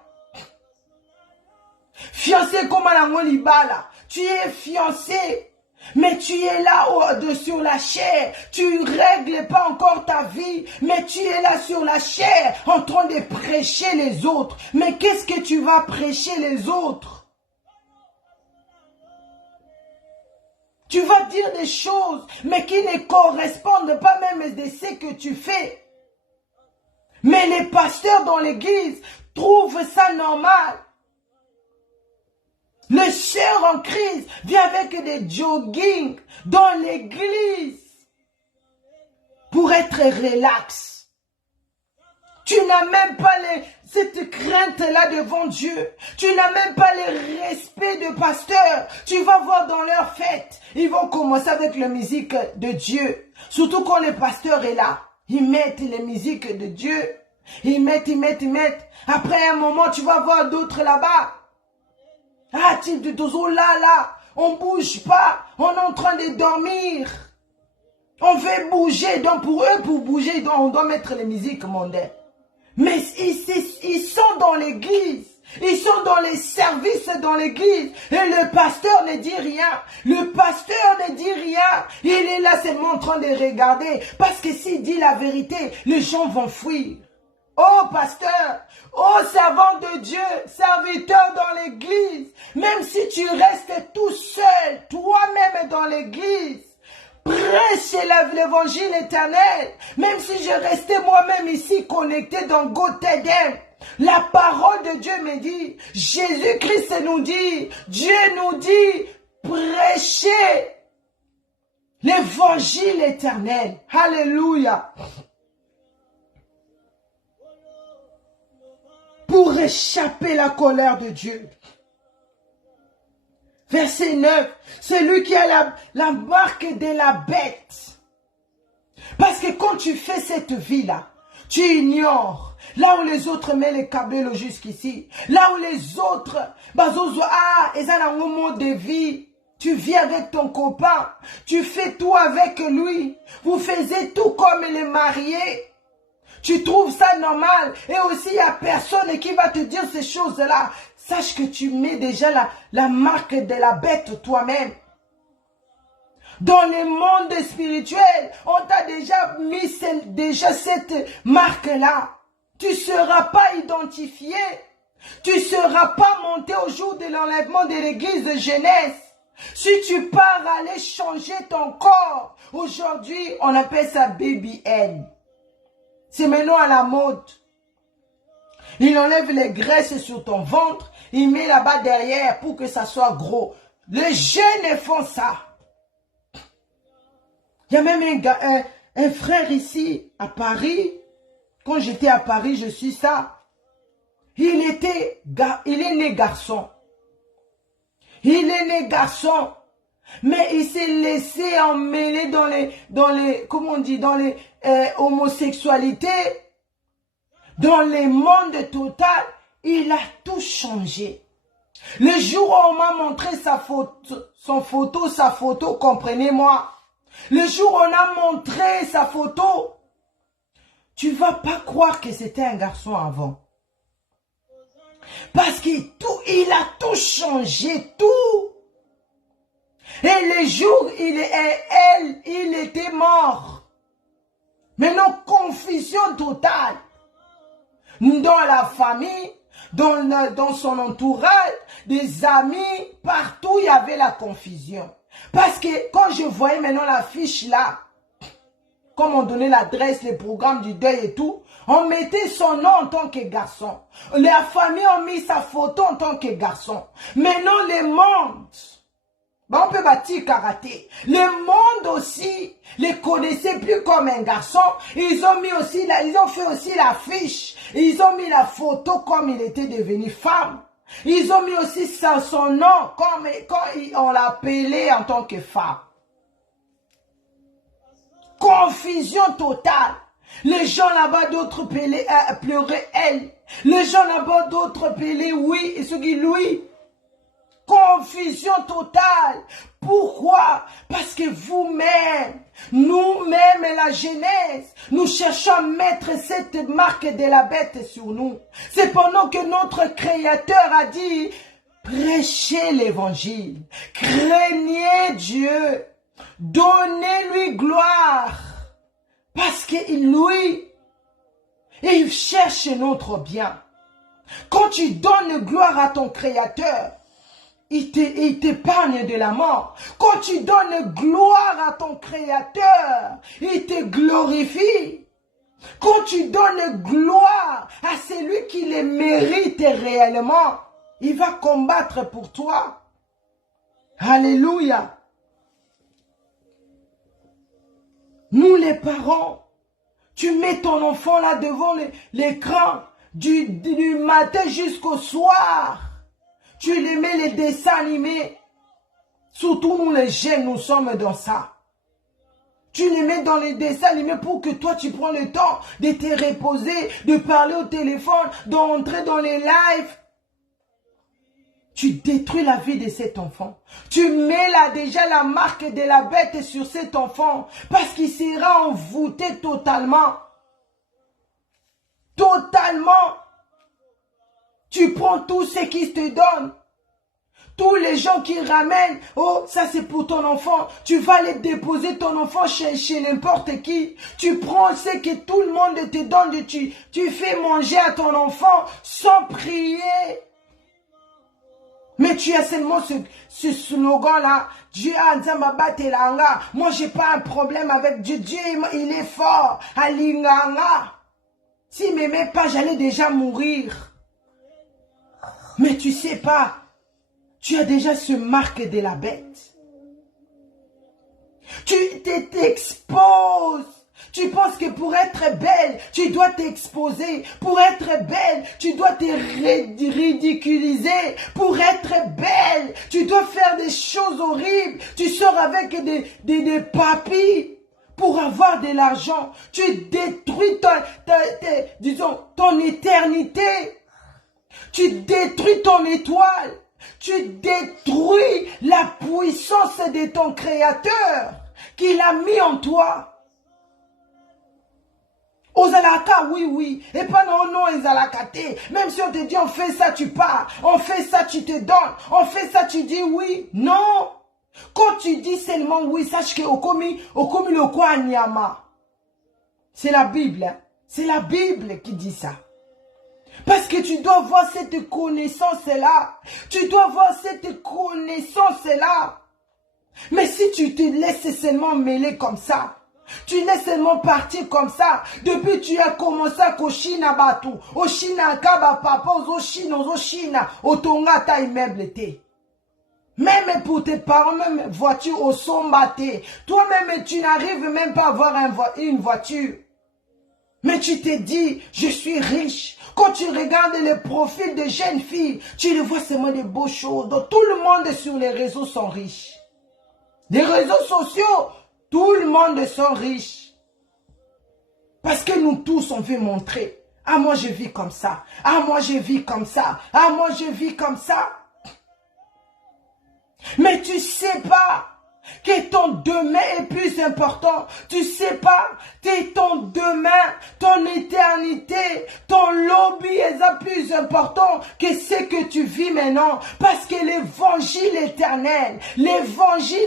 Fiancé comme à la Libala. Tu es fiancé. Mais tu es là sur la chair. Tu ne règles pas encore ta vie. Mais tu es là sur la chair en train de prêcher les autres. Mais qu'est-ce que tu vas prêcher les autres? Tu vas dire des choses, mais qui ne correspondent pas même de ce que tu fais. Mais les pasteurs dans l'église trouvent ça normal. Le sœur en crise vient avec des jogging dans l'église pour être relax. Tu n'as même pas cette crainte-là devant Dieu. Tu n'as même pas le respect de pasteur. Tu vas voir dans leur fête. Ils vont commencer avec la musique de Dieu. Surtout quand le pasteur est là. Ils mettent les musiques de Dieu. Ils mettent. Après un moment, tu vas voir d'autres là-bas. Tu es toujours là. On bouge pas. On est en train de dormir. On veut bouger. Donc pour eux, pour bouger, on doit mettre les musiques mondaines. Mais ils sont dans l'église. Ils sont dans les services dans l'église et le pasteur ne dit rien. Le pasteur ne dit rien. Il est là seulement en train de regarder. Parce que s'il dit la vérité, les gens vont fuir. Oh pasteur, oh servant de Dieu, serviteur dans l'église, même si tu restes tout seul, toi-même dans l'église, prêche l'évangile éternel, même si je restais moi-même ici connecté dans Gothedem. La parole de Dieu me dit, Jésus-Christ nous dit, Dieu nous dit, prêchez l'évangile éternel. Alléluia. Pour échapper à la colère de Dieu. Verset 9, celui qui a la marque de la bête. Parce que quand tu fais cette vie-là, tu ignores. Là où les autres mettent les câbles jusqu'ici. Là où les autres, ils ont un moment de vie. Tu vis avec ton copain. Tu fais tout avec lui. Vous faites tout comme les mariés. Tu trouves ça normal. Et aussi, il n'y a personne qui va te dire ces choses-là. Sache que tu mets déjà la marque de la bête toi-même. Dans le monde spirituel, on t'a déjà mis cette marque-là. Tu ne seras pas identifié. Tu ne seras pas monté au jour de l'enlèvement de l'église de Genèse. Si tu pars aller changer ton corps, aujourd'hui, on appelle ça BBL. C'est maintenant à la mode. Il enlève les graisses sur ton ventre, il met là-bas derrière pour que ça soit gros. Les jeunes font ça. Il y a même un frère ici à Paris. Quand j'étais à Paris, je suis ça. Il est né garçon. Il est né garçon. Mais il s'est laissé emmêler dans les comment on dit, dans les homosexualités. Dans le monde total, il a tout changé. Le jour où on m'a montré sa photo, comprenez-moi. Le jour où on a montré sa photo, tu ne vas pas croire que c'était un garçon avant. Parce qu'il a tout changé, tout. Et le jour il était mort. Maintenant, confusion totale. Dans la famille, dans son entourage, des amis, partout il y avait la confusion. Parce que quand je voyais maintenant la fiche là, comme on donnait l'adresse, les programmes du deuil et tout, on mettait son nom en tant que garçon. La famille a mis sa photo en tant que garçon. Maintenant le monde, on peut bâtir karaté. Le monde aussi les connaissait plus comme un garçon. Ils ont fait aussi la fiche. Ils ont mis la photo comme il était devenu femme. Ils ont mis aussi son nom comme quand on l'appelait en tant que femme. Confusion totale. Les gens là-bas d'autres pleuraient elle. Les gens là-bas d'autres appelaient oui et ceux qui lui. Confusion totale. Pourquoi? Parce que vous-même, nous-mêmes, la Genèse, nous cherchons à mettre cette marque de la bête sur nous. C'est pendant que notre Créateur a dit, prêchez l'évangile, craignez Dieu, donnez-lui gloire. Parce que lui, il cherche notre bien. Quand tu donnes gloire à ton Créateur, il t'épargne de la mort. Quand tu donnes gloire à ton Créateur, il te glorifie. Quand tu donnes gloire à celui qui le mérite réellement, il va combattre pour toi. Alléluia. Nous les parents, tu mets ton enfant là devant l'écran du matin jusqu'au soir. Tu les mets les dessins animés. Surtout nous les jeunes, nous sommes dans ça. Tu les mets dans les dessins animés pour que toi tu prends le temps de te reposer, de parler au téléphone, d'entrer dans les lives. Tu détruis la vie de cet enfant. Tu mets là déjà la marque de la bête sur cet enfant parce qu'il sera envoûté totalement. Totalement. Tu prends tout ce qu'ils te donnent. Tous les gens qui ramènent, oh, ça c'est pour ton enfant. Tu vas aller déposer ton enfant chez n'importe qui. Tu prends ce que tout le monde te donne, tu fais manger à ton enfant sans prier. Mais tu as seulement ce slogan-là. Dieu a Nzambabatelanga. Moi, j'ai pas un problème avec Dieu. Dieu, il est fort. Alinganga. S'il ne m'aimait pas, j'allais déjà mourir. Mais tu sais pas. Tu as déjà ce marque de la bête. Tu t'exposes. Tu penses que pour être belle, tu dois t'exposer. Pour être belle, tu dois te ridiculiser. Pour être belle, tu dois faire des choses horribles. Tu sors avec des papis pour avoir de l'argent. Tu détruis ton éternité. Tu détruis ton étoile. Tu détruis la puissance de ton Créateur qu'il a mis en toi. Ozalaka, oui. Et pas non, ezalaka te. Même si on te dit on fait ça, tu pars. On fait ça, tu te donnes. On fait ça, tu dis oui. Non. Quand tu dis seulement oui, sache que okomi le kwa nyama. C'est la Bible. Hein? C'est la Bible qui dit ça. Parce que tu dois voir cette connaissance-là. Tu dois voir cette connaissance-là. Mais si tu te laisses seulement mêler comme ça, tu laisses seulement partir comme ça, depuis tu as commencé à koshina batu, oshina kaba papa, ozoshina, otonga ta immeuble te. Même pour tes parents, même voiture au sombate. Toi-même, tu n'arrives même pas à avoir une voiture. Mais tu te dis, je suis riche. Quand tu regardes les profils de jeunes filles, tu les vois seulement des beaux choses. Donc, tout le monde sur les réseaux sont riches. Les réseaux sociaux, tout le monde sont riches. Parce que nous tous, on veut montrer. Ah, moi, je vis comme ça. Ah, moi, je vis comme ça. Ah, moi, je vis comme ça. Mais tu sais pas que ton demain est plus important. Tu sais pas que ton demain, ton éternité, ton lobby est plus important que ce que tu vis maintenant. Parce que l'évangile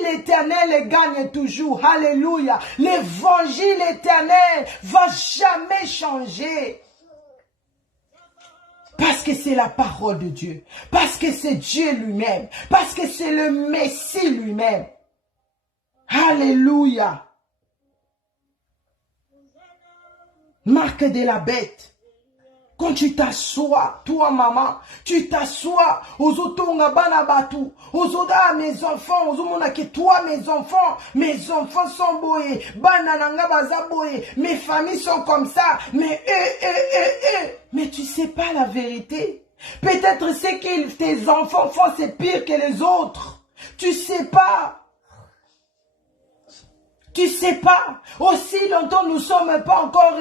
éternel gagne toujours. Alléluia. L'évangile éternel va jamais changer. Parce que c'est la parole de Dieu. Parce que c'est Dieu lui-même. Parce que c'est le Messie lui-même. Alléluia. Marque de la bête. Quand tu t'assois, toi maman, tu t'assois aux otonga banabatu, aux oda mes enfants, aux omona que toi mes enfants sont boyés, banananga baza boyé, mes familles sont comme ça, mais mais tu sais pas la vérité. Peut-être c'est que tes enfants font c'est pire que les autres. Tu sais pas. Tu sais pas, aussi longtemps nous ne sommes pas encore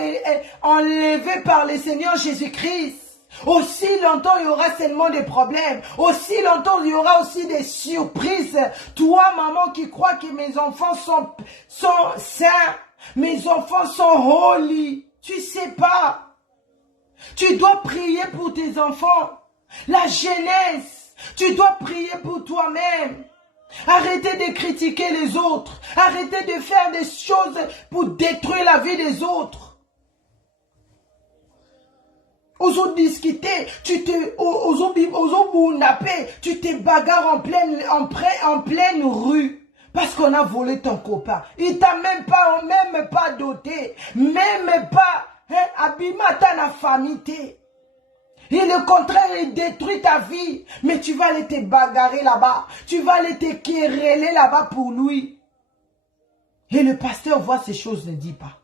enlevés par le Seigneur Jésus-Christ. Aussi longtemps il y aura seulement des problèmes. Aussi longtemps il y aura aussi des surprises. Toi, maman, qui crois que mes enfants sont saints, mes enfants sont holy. Tu sais pas. Tu dois prier pour tes enfants. La jeunesse, tu dois prier pour toi-même. Arrêtez de critiquer les autres. Arrêtez de faire des choses pour détruire la vie des autres. Osons discuter, tu te bagarres en pleine rue. Parce qu'on a volé ton copain. Il t'a même pas doté. Même pas abimata na famille. Et le contraire, il détruit ta vie. Mais tu vas aller te bagarrer là-bas. Tu vas aller te quereller là-bas pour lui. Et le pasteur voit ces choses, ne dit pas.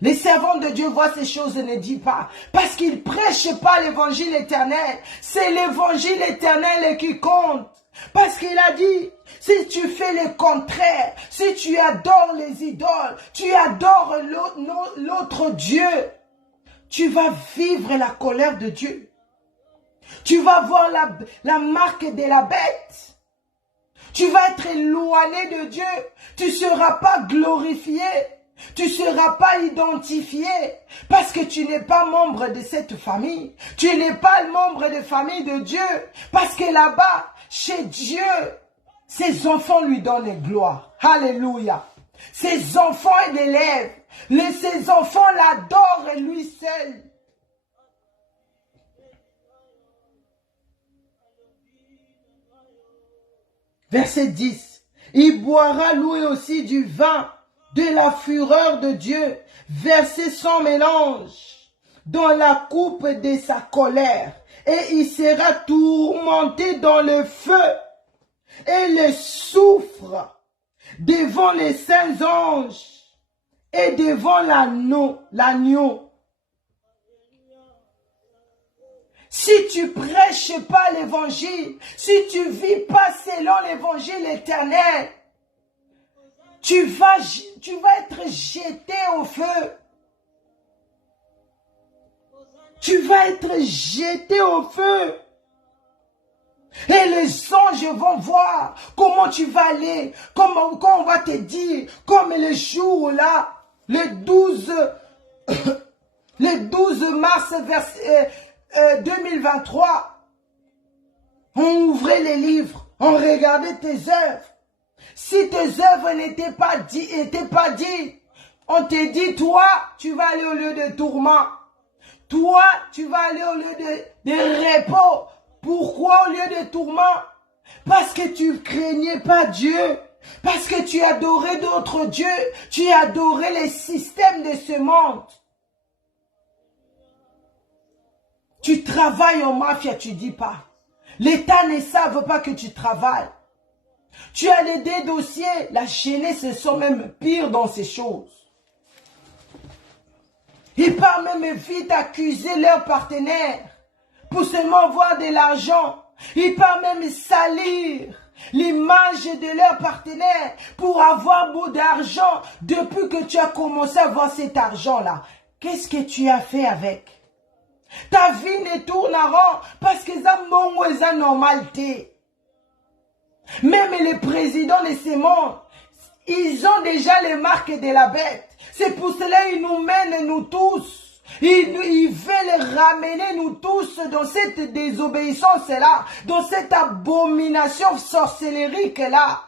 Les servants de Dieu voient ces choses et ne disent pas. Parce qu'ils ne prêchent pas l'évangile éternel. C'est l'évangile éternel qui compte. Parce qu'il a dit, si tu fais le contraire, si tu adores les idoles, tu adores l'autre Dieu, tu vas vivre la colère de Dieu. Tu vas voir la marque de la bête. Tu vas être éloigné de Dieu. Tu ne seras pas glorifié. Tu ne seras pas identifié parce que tu n'es pas membre de cette famille. Tu n'es pas le membre de famille de Dieu. Parce que là-bas, chez Dieu, ses enfants lui donnent gloire. Alléluia. Ses enfants l'élèvent. Ses enfants l'adorent lui seul. Verset 10. Il boira lui aussi du vin de la fureur de Dieu, versé sans mélange dans la coupe de sa colère, et il sera tourmenté dans le feu et le soufre devant les saints anges et devant l'agneau. Si tu prêches pas l'évangile, si tu vis pas selon l'évangile éternel, tu vas être jeté au feu. Tu vas être jeté au feu. Et les anges vont voir comment tu vas aller, comment on va te dire, comme le jour là, le 12 mars 2023, on ouvrait les livres, on regardait tes œuvres. Si tes œuvres n'étaient pas dites, on te dit, toi, tu vas aller au lieu de tourment. Toi, tu vas aller au lieu de repos. Pourquoi au lieu de tourment? Parce que tu craignais pas Dieu. Parce que tu adorais d'autres dieux. Tu adorais les systèmes de ce monde. Tu travailles en mafia, tu dis pas. L'État ne savent pas que tu travailles. Tu as des dossiers, la jeunesse sont même pires dans ces choses. Ils partent même vite accuser leurs partenaires pour seulement avoir de l'argent. Ils partent même salir l'image de leurs partenaires pour avoir beaucoup d'argent depuis que tu as commencé à avoir cet argent-là. Qu'est-ce que tu as fait avec? Ta vie ne tourne en rond parce que ça c'est normalité. Même les présidents de ce monde, ils ont déjà les marques de la bête. C'est pour cela qu'ils nous mènent, nous tous. Ils veulent ramener nous tous dans cette désobéissance-là, dans cette abomination sorcellerique-là.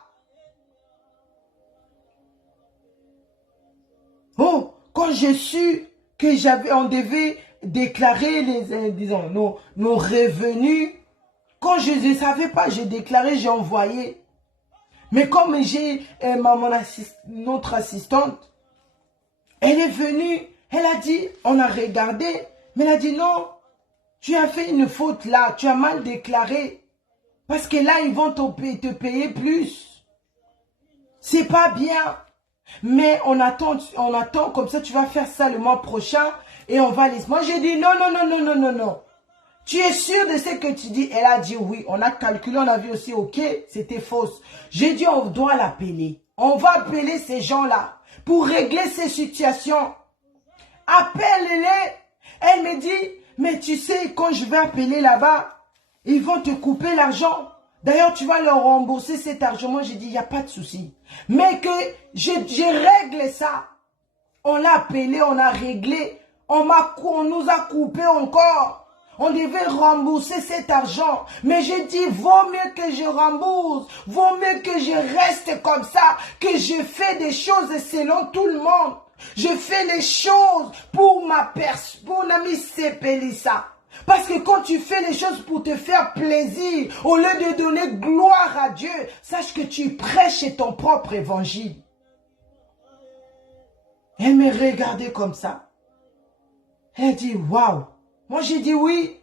Oh, quand j'ai su que on devait déclarer nos revenus, quand je ne savais pas, j'ai déclaré, j'ai envoyé. Mais comme j'ai notre assistante, elle est venue, elle a dit, on a regardé, mais elle a dit non, tu as fait une faute là, tu as mal déclaré. Parce que là, ils vont te payer plus. C'est pas bien. Mais on attend comme ça, tu vas faire ça le mois prochain et on va les... Moi, j'ai dit non. Tu es sûr de ce que tu dis? Elle a dit oui. On a calculé, on a vu aussi, ok, c'était fausse. J'ai dit, on doit l'appeler. On va appeler ces gens-là pour régler ces situations. Appelle-les. Elle me dit, mais tu sais, quand je vais appeler là-bas, ils vont te couper l'argent. D'ailleurs, tu vas leur rembourser cet argent. Moi, j'ai dit, il n'y a pas de souci. Mais que je règle ça. On l'a appelé, on a réglé. On nous a coupé encore. On devait rembourser cet argent. Mais j'ai dit, vaut mieux que je rembourse. Vaut mieux que je reste comme ça. Que je fais des choses selon tout le monde. Je fais les choses pour pour l'ami Sepelissa. Parce que quand tu fais les choses pour te faire plaisir, au lieu de donner gloire à Dieu, sache que tu prêches ton propre évangile. Elle me regardait comme ça. Elle dit, waouh. Moi, j'ai dit oui.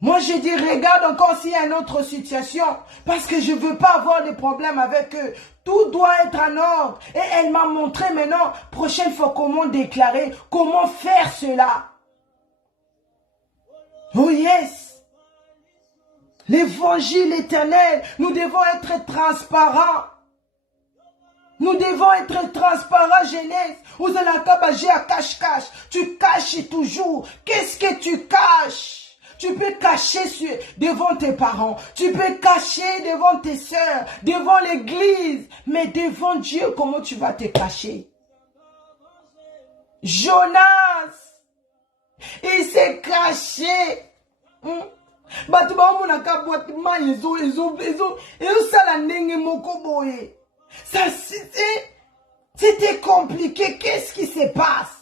Moi, j'ai dit, regarde encore s'il y a une autre situation. Parce que je ne veux pas avoir de problème avec eux. Tout doit être en ordre. Et elle m'a montré maintenant, prochaine fois, comment déclarer, comment faire cela. Oh yes. L'évangile éternel, nous devons être transparents. Nous devons être transparents, jeunesse. Vous allez à cache-cache. Tu caches toujours. Qu'est-ce que tu caches? Tu peux cacher devant tes parents. Tu peux cacher devant tes soeurs. Devant l'église. Mais devant Dieu, comment tu vas te cacher? Jonas, il s'est caché. Batu ba mona ka boîte man ezo sala ndenge moko boye. Ça c'était compliqué. Qu'est-ce qui se passe?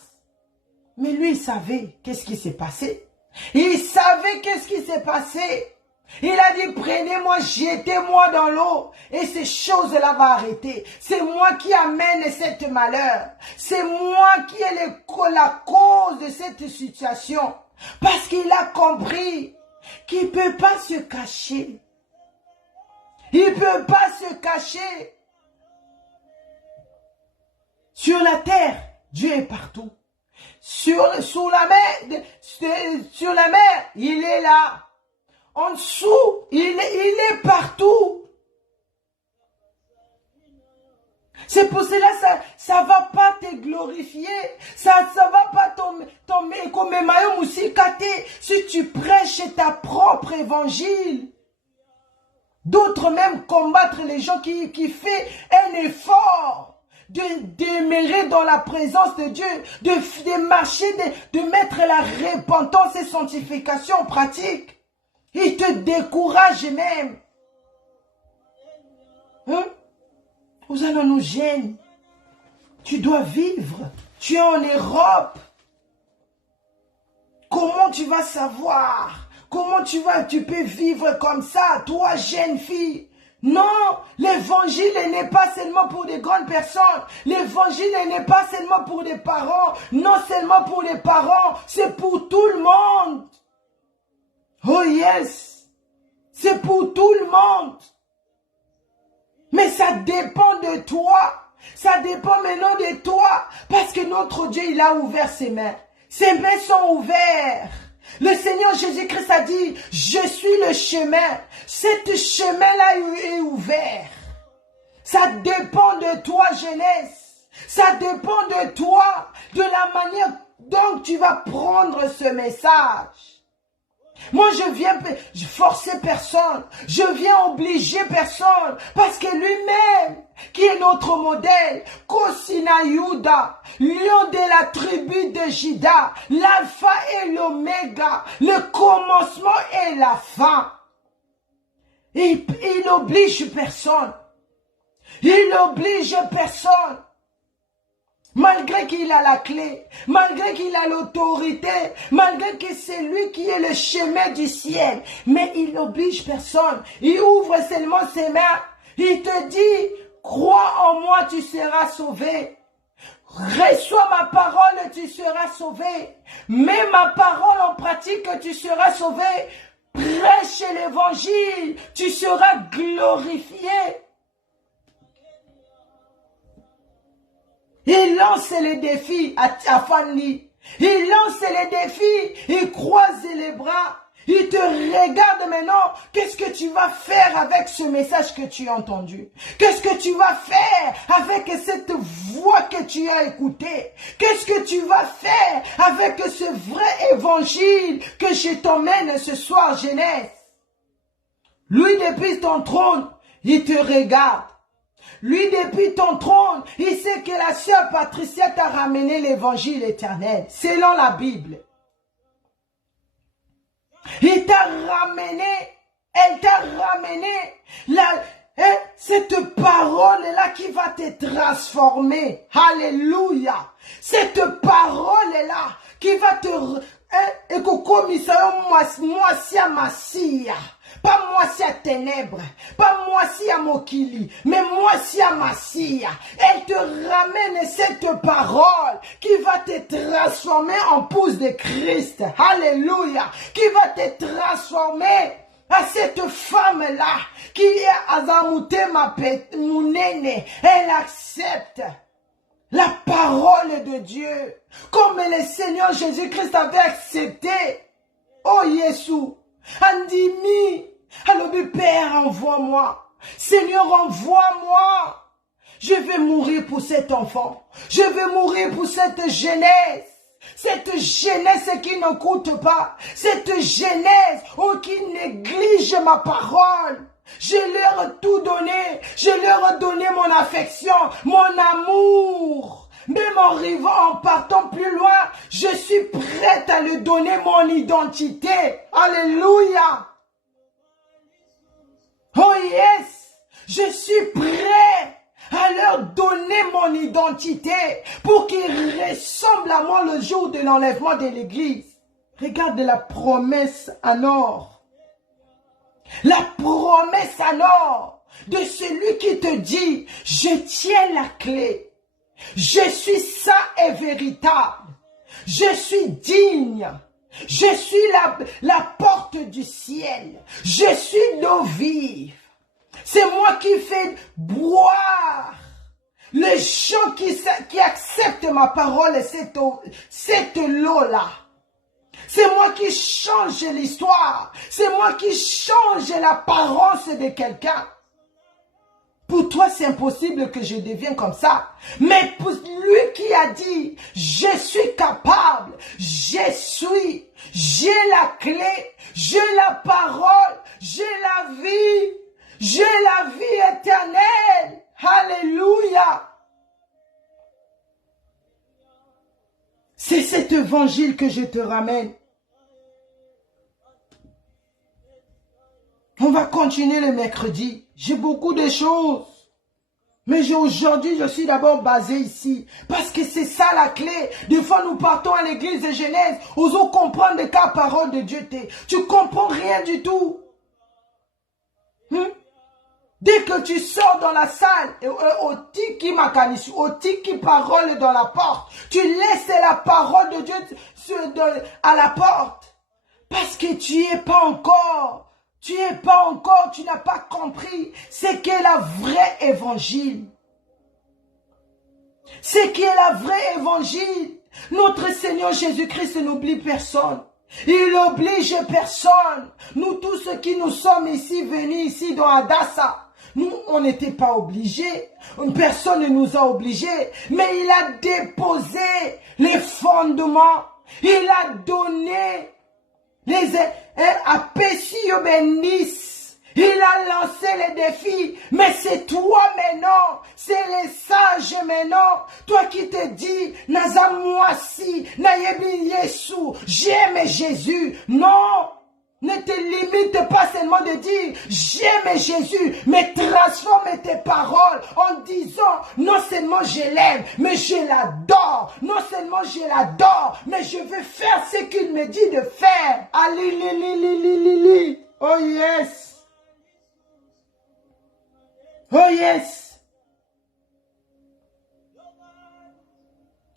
Mais lui, il savait qu'est-ce qui s'est passé. Il savait qu'est-ce qui s'est passé. Il a dit, prenez-moi, jetez-moi dans l'eau. Et ces choses-là vont arrêter. C'est moi qui amène cet malheur. C'est moi qui ai la cause de cette situation. Parce qu'il a compris qu'il ne peut pas se cacher. Il ne peut pas se cacher. Sur la terre, Dieu est partout. Sur la mer, il est là. En dessous, il est partout. C'est pour cela ça va pas te glorifier. Ça va pas tomber comme maillot musikate si tu prêches ta propre évangile. D'autres même combattre les gens qui font un effort de demeurer dans la présence de Dieu, de marcher, de mettre la repentance et sanctification en pratique. Il te décourage même. Vous allez nous gêner. Tu dois vivre. Tu es en Europe. Comment tu vas savoir? Comment tu peux vivre comme ça, toi, jeune fille? Non, l'évangile n'est pas seulement pour des grandes personnes. L'évangile n'est pas seulement pour des parents. Non seulement pour les parents, c'est pour tout le monde. Oh yes, c'est pour tout le monde. Mais ça dépend de toi. Ça dépend maintenant de toi. Parce que notre Dieu, il a ouvert ses mains. Ses mains sont ouvertes. Le Seigneur Jésus-Christ a dit, je suis le chemin. Cet chemin-là est ouvert. Ça dépend de toi, jeunesse. Ça dépend de toi, de la manière dont tu vas prendre ce message. Moi, je viens forcer personne. Je viens obliger personne. Parce que lui-même, qui est notre modèle, Kosina Yuda, lion de la tribu de Juda, l'alpha et l'oméga, le commencement et la fin. Il n'oblige personne. Il n'oblige personne. Malgré qu'il a la clé, malgré qu'il a l'autorité, malgré que c'est lui qui est le chemin du ciel, mais il n'oblige personne. Il ouvre seulement ses mains. Il te dit, crois en moi, tu seras sauvé. Reçois ma parole, tu seras sauvé. Mets ma parole en pratique, tu seras sauvé. Prêche l'évangile, tu seras glorifié. Il lance les défis à Fanny. Il lance les défis. Il croise les bras. Il te regarde maintenant. Qu'est-ce que tu vas faire avec ce message que tu as entendu? Qu'est-ce que tu vas faire avec cette voix que tu as écoutée? Qu'est-ce que tu vas faire avec ce vrai évangile que je t'emmène ce soir, jeunesse? Lui, depuis ton trône, il te regarde. Lui, depuis ton trône, il sait que la sœur Patricia t'a ramené l'évangile éternel, selon la Bible. Il t'a ramené, elle t'a ramené cette parole-là qui va te transformer. Alléluia. Cette parole-là qui va te... Pas moi si à ténèbres, pas moi si à Mokili, mais moi si à Massia. Elle te ramène cette parole qui va te transformer en pouce de Christ. Alléluia. Qui va te transformer à cette femme-là qui est Azamouté Mounene. Elle accepte la parole de Dieu comme le Seigneur Jésus-Christ avait accepté. Oh Jésus. Andimi, alors Père, envoie-moi. Seigneur, envoie-moi. Je vais mourir pour cet enfant. Je vais mourir pour cette jeunesse. Cette jeunesse qui ne coûte pas. Cette jeunesse qui néglige ma parole. Je leur ai tout donné. Je leur ai donné mon affection, mon amour. Même en rêvant, en partant plus loin, je suis prête à lui donner mon identité. Alléluia. Oh yes, je suis prêt à leur donner mon identité pour qu'ils ressemblent à moi le jour de l'enlèvement de l'église. Regarde la promesse en or. La promesse en or de celui qui te dit, je tiens la clé. Je suis saint et véritable. Je suis digne. Je suis la porte du ciel. Je suis l'eau vive. C'est moi qui fais boire les gens qui acceptent ma parole et cette eau-là. C'est moi qui change l'histoire. C'est moi qui change l'apparence de quelqu'un. Pour toi, c'est impossible que je devienne comme ça. Mais pour lui qui a dit, je suis capable, j'ai la clé, j'ai la parole, j'ai la vie éternelle. Alléluia. C'est cet évangile que je te ramène. On va continuer le mercredi. J'ai beaucoup de choses. Mais aujourd'hui, je suis d'abord basé ici. Parce que c'est ça la clé. Des fois, nous partons à l'église de Genèse. Osons comprendre de quelle parole de Dieu t'es. Tu comprends rien du tout. Dès que tu sors dans la salle, au tiki parole dans la porte, tu laisses la parole de Dieu à la porte. Parce que tu n'as pas encore, tu n'as pas compris ce qu'est la vraie évangile. Ce qui est la vraie évangile. Notre Seigneur Jésus-Christ n'oublie personne. Il n'oblige personne. Nous tous ceux qui nous sommes ici, venus ici dans Adassa, nous, on n'était pas obligés. Personne ne nous a obligés. Mais il a déposé les fondements. Il a donné à Pessio Benis. Il a lancé les défis. Mais c'est toi maintenant. C'est les sages maintenant. Toi qui te dis, Naza Mwasi, Nayebi Yesu, j'aime Jésus. Non. Ne te limite pas seulement de dire j'aime Jésus, mais transforme tes paroles en disant non seulement je l'aime, mais je l'adore. Non seulement je l'adore, mais je veux faire ce qu'il me dit de faire. Allez, oh yes. Oh yes.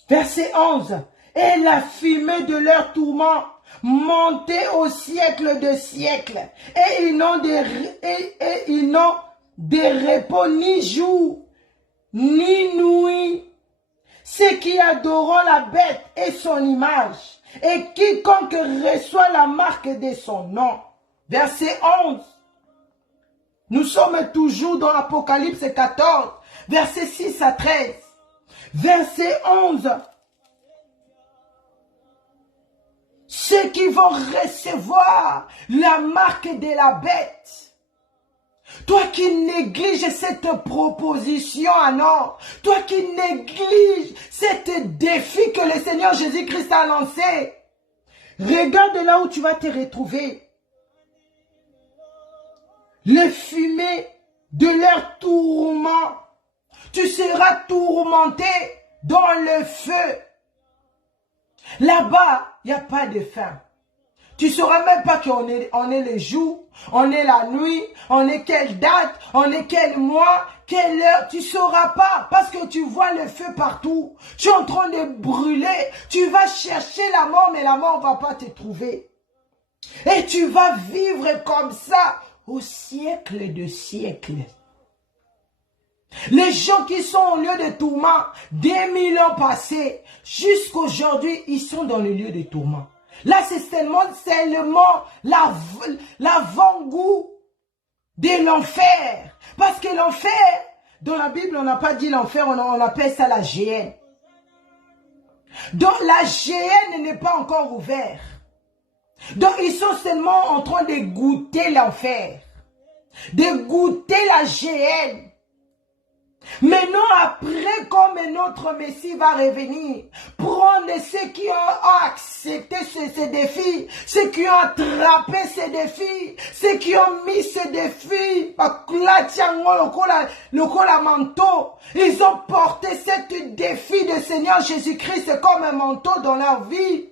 Verset 11. Et la fumée de leur tourment montait au siècle de siècles. Et ils n'ont de repos ni jour, ni nuit. Ceux qui adorent la bête et son image, et quiconque reçoit la marque de son nom. Verset 11. Nous sommes toujours dans Apocalypse 14, verset 6 à 13. Verset 11. Ceux qui vont recevoir la marque de la bête. Toi qui négliges cette proposition en or. Toi qui négliges cet défi que le Seigneur Jésus-Christ a lancé. Regarde là où tu vas te retrouver. Les fumées de leur tourment. Tu seras tourmenté dans le feu. Là-bas, il n'y a pas de faim. Tu ne sauras même pas qu'on est le jour, on est la nuit, on est quelle date, on est quel mois, quelle heure. Tu ne sauras pas parce que tu vois le feu partout. Tu es en train de brûler. Tu vas chercher la mort, mais la mort ne va pas te trouver. Et tu vas vivre comme ça au siècle de siècles. Les gens qui sont au lieu de tourment, des 1000 ans passés, jusqu'aujourd'hui, ils sont dans le lieu de tourment. Là, c'est seulement l'avant-goût de l'enfer. Parce que l'enfer, dans la Bible, on n'a pas dit l'enfer, on appelle ça la géhenne. Donc, la géhenne n'est pas encore ouverte. Donc, ils sont seulement en train de goûter l'enfer. De goûter la géhenne. Maintenant, après, comme notre Messie va revenir, prendre ceux qui ont accepté ces défis, ceux qui ont attrapé ces défis, ceux qui ont mis ces défis, le manteau, ils ont porté ce défi de Seigneur Jésus-Christ comme un manteau dans leur vie.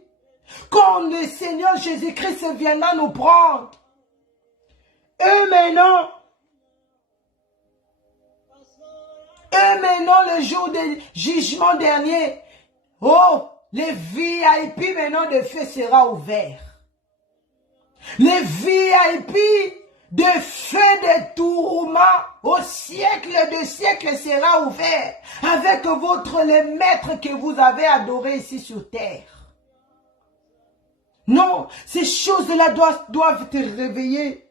Quand le Seigneur Jésus-Christ viendra nous prendre, eux maintenant, le jour du jugement dernier, oh, les VIP maintenant de feu sera ouvert. Les VIP de feu de tourment au siècle de siècle sera ouvert avec les maîtres que vous avez adorés ici sur terre. Non, ces choses-là doivent te réveiller.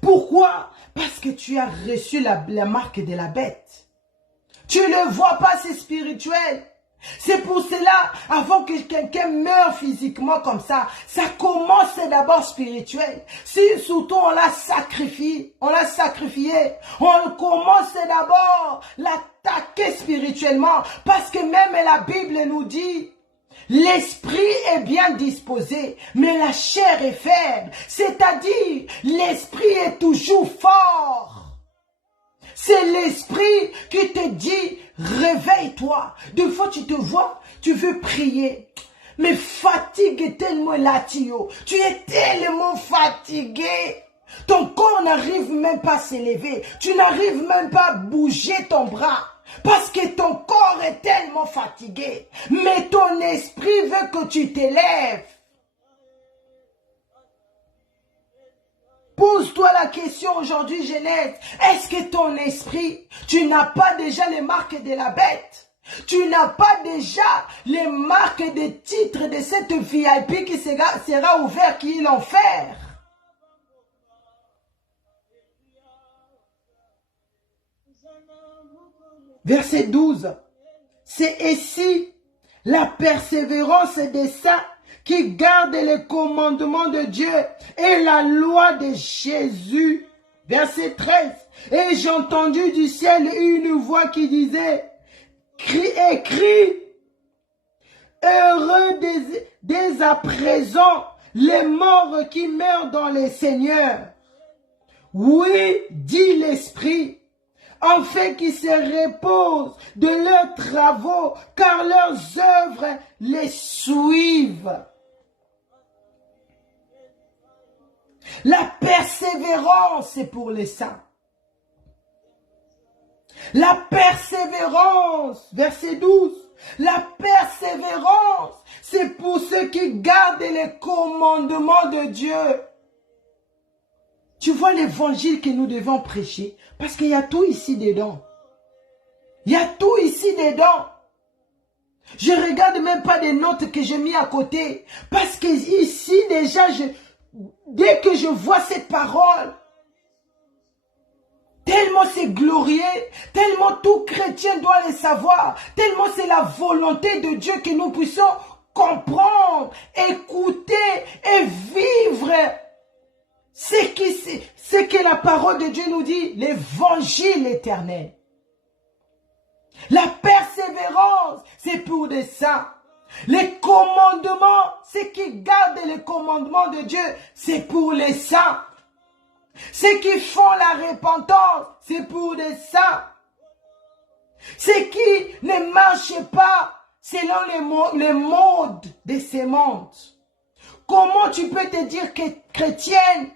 Pourquoi? Parce que tu as reçu la marque de la bête. Tu ne le vois pas, c'est spirituel. C'est pour cela, avant que quelqu'un meure physiquement comme ça commence d'abord spirituel. Si surtout on l'a sacrifié, on commence d'abord l'attaquer spirituellement. Parce que même la Bible nous dit, l'esprit est bien disposé, mais la chair est faible. C'est-à-dire, l'esprit est toujours fort. C'est l'esprit qui te dit, réveille-toi. Des fois, tu te vois, tu veux prier. Mais fatigue tellement là, tu es tellement fatigué. Ton corps n'arrive même pas à s'élever. Tu n'arrives même pas à bouger ton bras. Parce que ton corps est tellement fatigué. Mais ton esprit veut que tu t'élèves. Pose-toi la question aujourd'hui, jeunesse. Est-ce que ton esprit, tu n'as pas déjà les marques de la bête? Tu n'as pas déjà les marques des titres de cette VIP qui sera ouvert, qui est l'enfer? Verset 12. C'est ici la persévérance des saints qui gardent les commandements de Dieu et la loi de Jésus. Verset 13. Et j'ai entendu du ciel une voix qui disait, écris, heureux dès à présent les morts qui meurent dans le Seigneur. Oui, dit l'Esprit, en fait qu'ils se reposent de leurs travaux, car leurs œuvres les suivent. La persévérance, c'est pour les saints. La persévérance, verset 12, la persévérance, c'est pour ceux qui gardent les commandements de Dieu. Tu vois l'évangile que nous devons prêcher, parce qu'il y a tout ici dedans. Il y a tout ici dedans. Je ne regarde même pas des notes que j'ai mis à côté, parce que ici déjà, dès que je vois cette parole, tellement c'est glorieux, tellement tout chrétien doit le savoir, tellement c'est la volonté de Dieu que nous puissions comprendre, écouter et vivre ce que la parole de Dieu nous dit, l'évangile éternel. La persévérance, c'est pour des saints. Les commandements, ceux qui gardent les commandements de Dieu, c'est pour les saints. Ceux qui font la repentance, c'est pour des saints. Ceux qui ne marchent pas selon les modes de ces mondes. Comment tu peux te dire que chrétienne?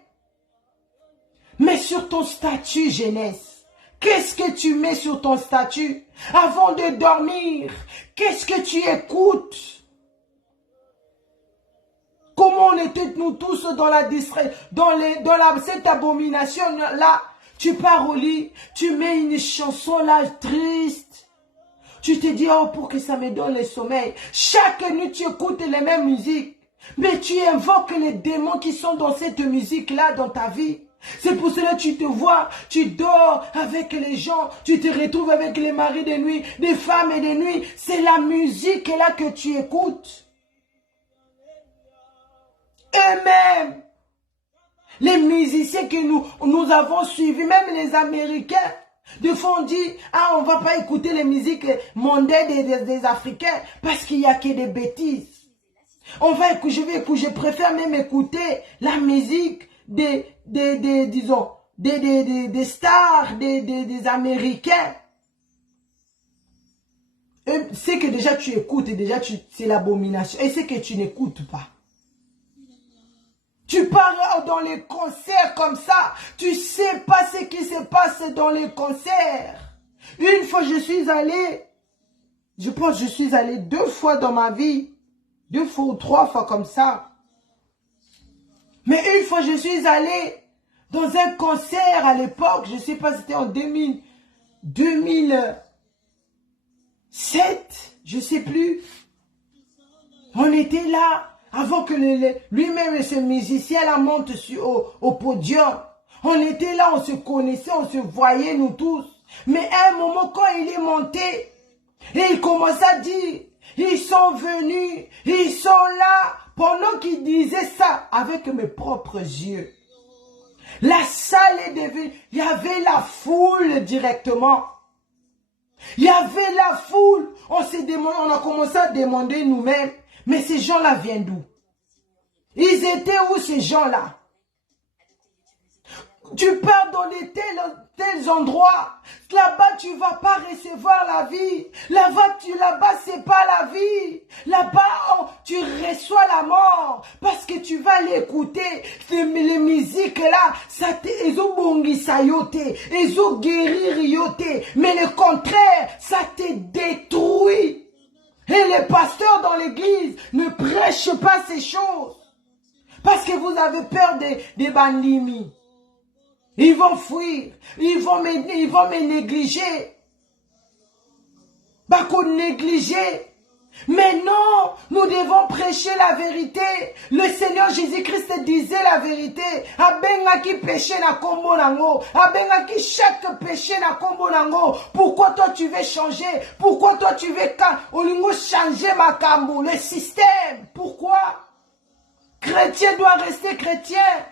Mais sur ton statut, jeunesse, qu'est-ce que tu mets sur ton statut? Avant de dormir, qu'est-ce que tu écoutes? Comment on était nous tous dans la cette abomination-là? Tu pars au lit, tu mets une chanson là triste. Tu te dis, oh, pour que ça me donne le sommeil. Chaque nuit, tu écoutes les mêmes musiques. Mais tu invoques les démons qui sont dans cette musique-là dans ta vie. C'est pour cela que tu te vois, tu dors avec les gens, tu te retrouves avec les maris de nuit, des femmes et de nuit. C'est la musique là que tu écoutes. Eux-mêmes, les musiciens que nous avons suivis, même les Américains, Des fois, on dit, ah, on va pas écouter les musiques mondaines des Africains parce qu'il y a que des bêtises. Je préfère même écouter la musique des stars, des Américains. C'est que déjà tu écoutes et déjà c'est l'abomination. Et c'est que tu n'écoutes pas. Tu pars dans les concerts comme ça. Tu sais pas ce qui se passe dans les concerts. Une fois je suis allé, je pense que je suis allé 2 fois dans ma vie. 2 fois ou 3 fois comme ça. Mais une fois je suis allé dans un concert à l'époque. Je ne sais pas, c'était en 2007. Je ne sais plus. On était là. Avant que lui-même, ce musicien-là, monte au podium. On était là, on se connaissait, on se voyait, nous tous. Mais à un moment, quand il est monté, et il commence à dire, ils sont venus, ils sont là. Pendant qu'il disait ça, avec mes propres yeux, la salle est devenue, il y avait la foule directement. Il y avait la foule. On a commencé à demander nous-mêmes. Mais ces gens-là viennent d'où? Ils étaient où ces gens-là? Tu pars dans des tels endroits. Là-bas, tu ne vas pas recevoir la vie. Là-bas, c'est pas la vie. Là-bas, tu reçois la mort. Parce que tu vas l'écouter. Les musiques là, ils ont bongi sayoté. Ils ont guéri yoté. Mais le contraire, ça te détruit. Et les pasteurs dans l'église ne prêchent pas ces choses. Parce que vous avez peur des bandits. Ils vont fuir. Ils vont me négliger. Bah qu'on négliger. Mais non, nous devons prêcher la vérité. Le Seigneur Jésus-Christ disait la vérité. Abengaki péché na kombo nango. Abengaki chaque péché na kombo nango. Pourquoi toi tu veux changer? Pourquoi toi tu veux changer makambo? Le système. Pourquoi? Chrétien doit rester chrétien.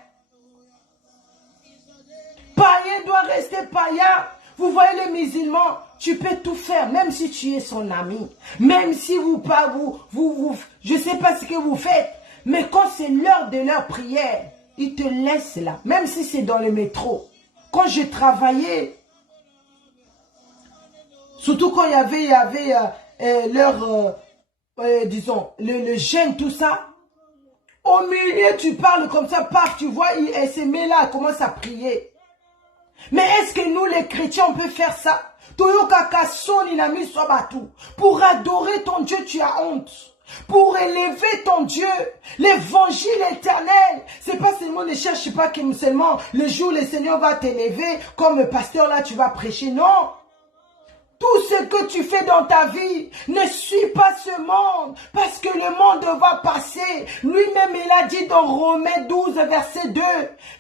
Païen doit rester païen. Vous voyez les musulmans, tu peux tout faire, même si tu es son ami. Même si je ne sais pas ce que vous faites. Mais quand c'est l'heure de leur prière, ils te laissent là. Même si c'est dans le métro. Quand je travaillais, surtout quand il y avait disons, le jeûne, tout ça. Au milieu, tu parles comme ça, paf, tu vois, elle se met là, elle commence à prier. Mais est-ce que nous, les chrétiens, on peut faire ça? Pour adorer ton Dieu, tu as honte. Pour élever ton Dieu, l'évangile éternel. C'est pas seulement, ne cherche pas que seulement le jour où le Seigneur va t'élever, comme pasteur là, tu vas prêcher. Non. Tout ce que tu fais dans ta vie, ne suis pas ce monde, parce que le monde va passer. Lui-même, il a dit dans Romains 12, verset 2,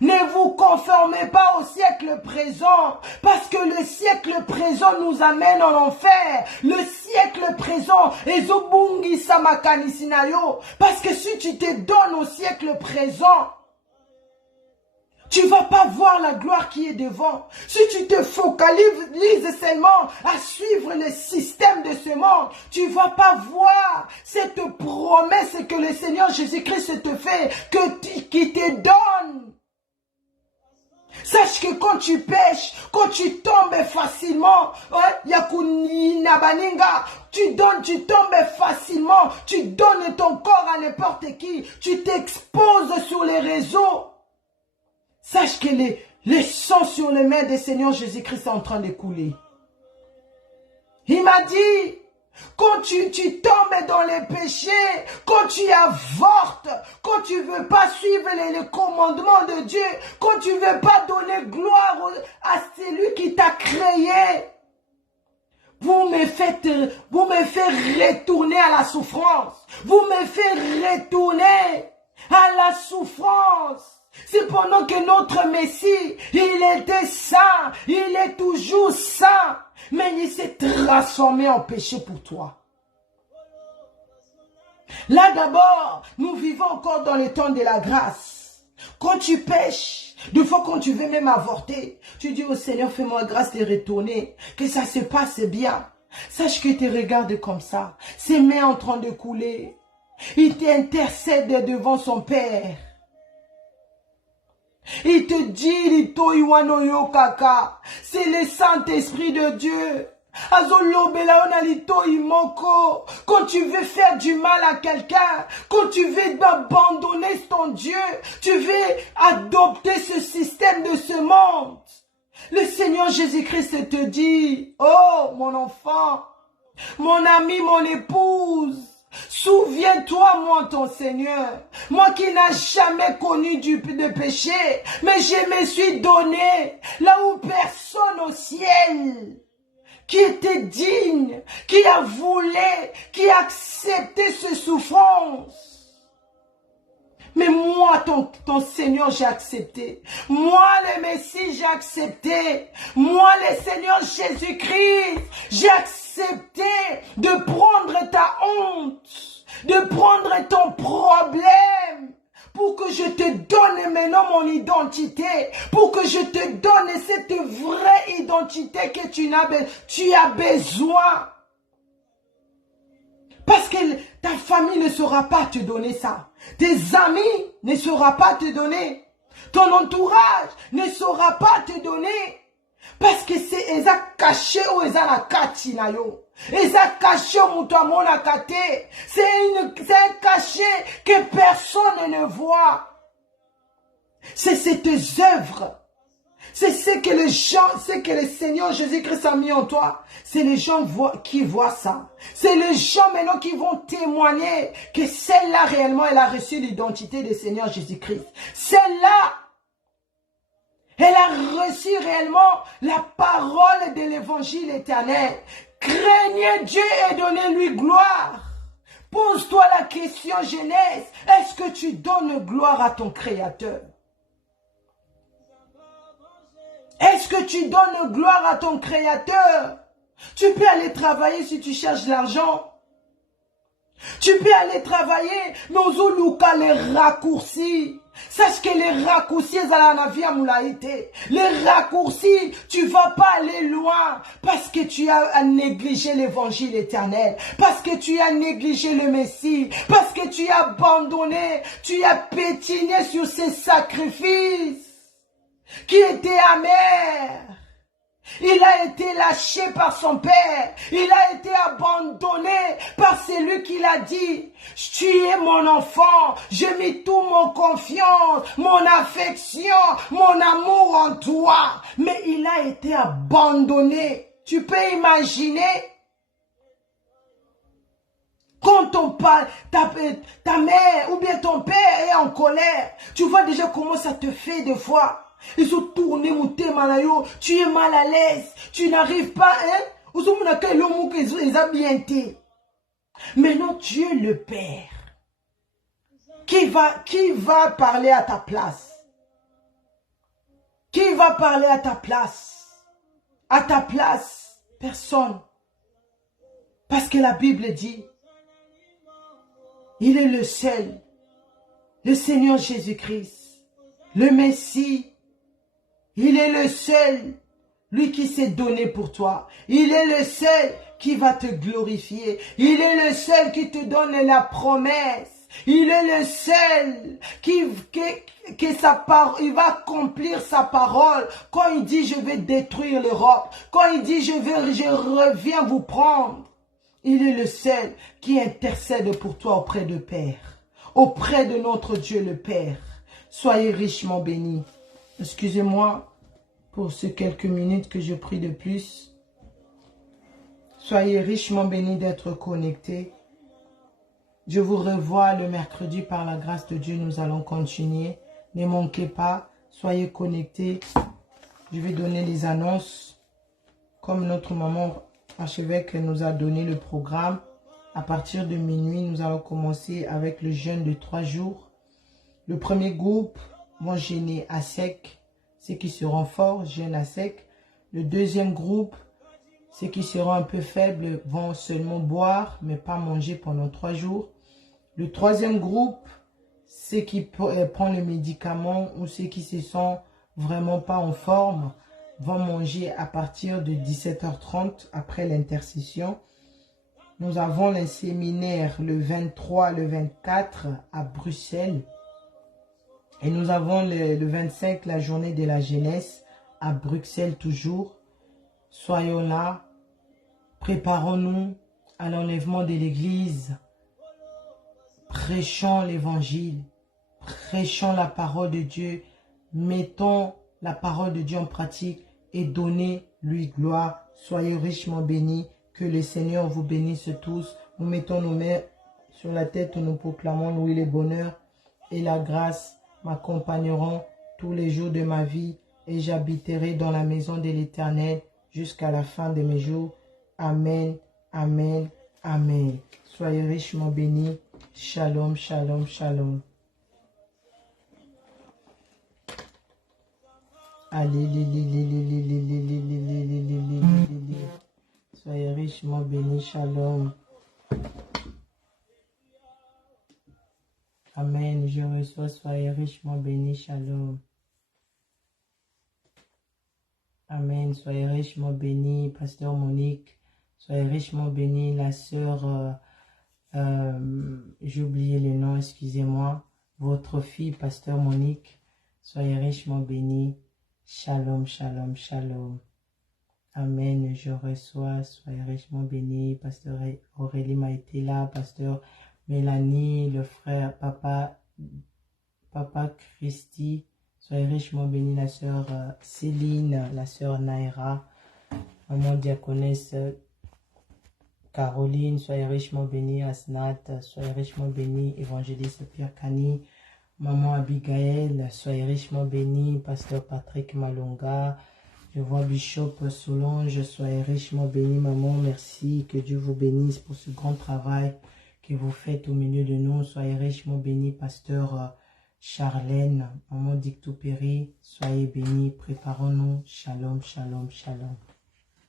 ne vous conformez pas au siècle présent, parce que le siècle présent nous amène en enfer. Le siècle présent, parce que si tu te donnes au siècle présent, tu ne vas pas voir la gloire qui est devant. Si tu te focalises seulement à suivre le système de ce monde, tu ne vas pas voir cette promesse que le Seigneur Jésus-Christ te fait, qui te donne. Sache que quand tu pêches, quand tu tombes facilement, tu tombes facilement, tu donnes ton corps à n'importe qui, tu t'exposes sur les réseaux. Sache que les sang sur les mains des Seigneur Jésus-Christ est en train de couler. Il m'a dit, quand tu tombes dans les péchés, quand tu avortes, quand tu ne veux pas suivre les commandements de Dieu, quand tu ne veux pas donner gloire à celui qui t'a créé, vous me faites retourner à la souffrance. Vous me faites retourner à la souffrance. C'est pendant que notre Messie, il était saint, il est toujours saint, mais il s'est transformé en péché pour toi. Là d'abord, nous vivons encore dans le temps de la grâce. Quand tu pêches, Des fois, quand tu veux même avorter, tu dis au Seigneur, fais-moi grâce de retourner, que ça se passe bien. Sache que tu regardes comme ça, ses mains en train de couler. Il t'intercède devant son Père. Il te dit, Lito Iwanoyo Kaka, c'est le Saint-Esprit de Dieu. Quand tu veux faire du mal à quelqu'un, quand tu veux abandonner ton Dieu, tu veux adopter ce système de ce monde. Le Seigneur Jésus-Christ te dit, oh mon enfant, mon ami, mon épouse, souviens-toi, moi, ton Seigneur, moi qui n'ai jamais connu de péché, mais je me suis donné là où personne au ciel qui était digne, qui a voulu, qui a accepté ces souffrances. Mais moi, ton Seigneur, j'ai accepté. Moi, le Messie, j'ai accepté. Moi, le Seigneur Jésus-Christ, j'ai accepté de prendre ta honte, de prendre ton problème, pour que je te donne maintenant mon identité, pour que je te donne cette vraie identité que tu as besoin. Parce que ta famille ne saura pas te donner ça. Tes amis ne sauront pas te donner. Ton entourage ne saura pas te donner. Parce que c'est eza caché ou eza na kati na yo. Eza caché ou mutuamo na kate. C'est un cachet que personne ne voit. C'est tes œuvres. C'est ce que les gens, ce que le Seigneur Jésus-Christ a mis en toi. C'est les gens qui voient ça. C'est les gens maintenant qui vont témoigner que celle-là réellement, elle a reçu l'identité du Seigneur Jésus-Christ. Celle-là, elle a reçu réellement la parole de l'évangile éternel. Craignez Dieu et donnez-lui gloire. Pose-toi la question, jeunesse. Est-ce que tu donnes gloire à ton Créateur? Est-ce que tu donnes gloire à ton Créateur? Tu peux aller travailler si tu cherches l'argent. Tu peux aller travailler, mais Ozoluka les raccourcis. Sache que les raccourcis, les raccourcis, tu vas pas aller loin parce que tu as négligé l'évangile éternel, parce que tu as négligé le Messie, parce que tu as abandonné, tu as pétiné sur ces sacrifices qui étaient amers. Il a été lâché par son père. Il a été abandonné par celui qui l'a dit. Tu es mon enfant. J'ai mis toute mon confiance, mon affection, mon amour en toi. Mais il a été abandonné. Tu peux imaginer quand ta mère ou bien ton père est en colère. Tu vois déjà comment ça te fait des fois. Ils sont tournés, tu es mal à l'aise, tu n'arrives pas, Maintenant, Dieu le Père, qui va parler à ta place? Qui va parler à ta place? À ta place, personne. Parce que la Bible dit, il est le seul, le Seigneur Jésus-Christ, le Messie. Il est le seul, lui qui s'est donné pour toi. Il est le seul qui va te glorifier. Il est le seul qui te donne la promesse. Il est le seul il va accomplir sa parole. Quand il dit je vais détruire l'Europe, quand il dit je reviens vous prendre, il est le seul qui intercède pour toi auprès de Père, auprès de notre Dieu le Père. Soyez richement bénis. Excusez-moi pour ces quelques minutes que je prie de plus. Soyez richement bénis d'être connectés. Je vous revois le mercredi par la grâce de Dieu. Nous allons continuer. Ne manquez pas. Soyez connectés. Je vais donner les annonces. Comme notre maman archevêque nous a donné le programme. À partir de minuit, nous allons commencer avec le jeûne de 3 jours. Le premier groupe vont jeûner à sec. Ceux qui seront forts jeûnent à sec. Le deuxième groupe, ceux qui seront un peu faibles vont seulement boire, mais pas manger pendant 3 jours. Le troisième groupe, ceux qui prennent le médicament ou ceux qui se sont vraiment pas en forme vont manger à partir de 17h30 après l'intercession. Nous avons les séminaires le 23, le 24 à Bruxelles. Et nous avons le 25, la journée de la jeunesse à Bruxelles toujours. Soyons là. Préparons-nous à l'enlèvement de l'Église. Prêchons l'Évangile. Prêchons la parole de Dieu. Mettons la parole de Dieu en pratique et donnez-lui gloire. Soyez richement bénis. Que le Seigneur vous bénisse tous. Nous mettons nos mains sur la tête, nous proclamons oui le bonheur et la grâce m'accompagneront tous les jours de ma vie et j'habiterai dans la maison de l'Éternel jusqu'à la fin de mes jours. Amen, amen, amen. Soyez richement bénis. Shalom, shalom, shalom. Allez, soyez richement bénis. Shalom. Amen. Je reçois. Soyez richement bénis. Shalom. Amen. Soyez richement bénis, Pasteur Monique. Soyez richement bénis, la sœur. J'ai oublié le nom, excusez-moi. Votre fille, Pasteur Monique. Soyez richement bénis. Shalom, shalom, shalom. Amen. Je reçois. Soyez richement bénis. Pasteur Aurélie m'a été là. Pasteur Mélanie, le frère, Papa Christy. Soyez richement bénis, la sœur Céline, la sœur Naira, maman diaconesse Caroline, soyez richement bénis, Asnat, soyez richement bénis, évangéliste Pierre Cani, maman Abigail, soyez richement bénis, pasteur Patrick Malonga, je vois Bishop Solange, soyez richement bénis, maman, merci, que Dieu vous bénisse pour ce grand travail que vous faites au milieu de nous, soyez richement bénis, pasteur Charlène, maman Dictou Péry, soyez bénis, préparons-nous, shalom, shalom, shalom.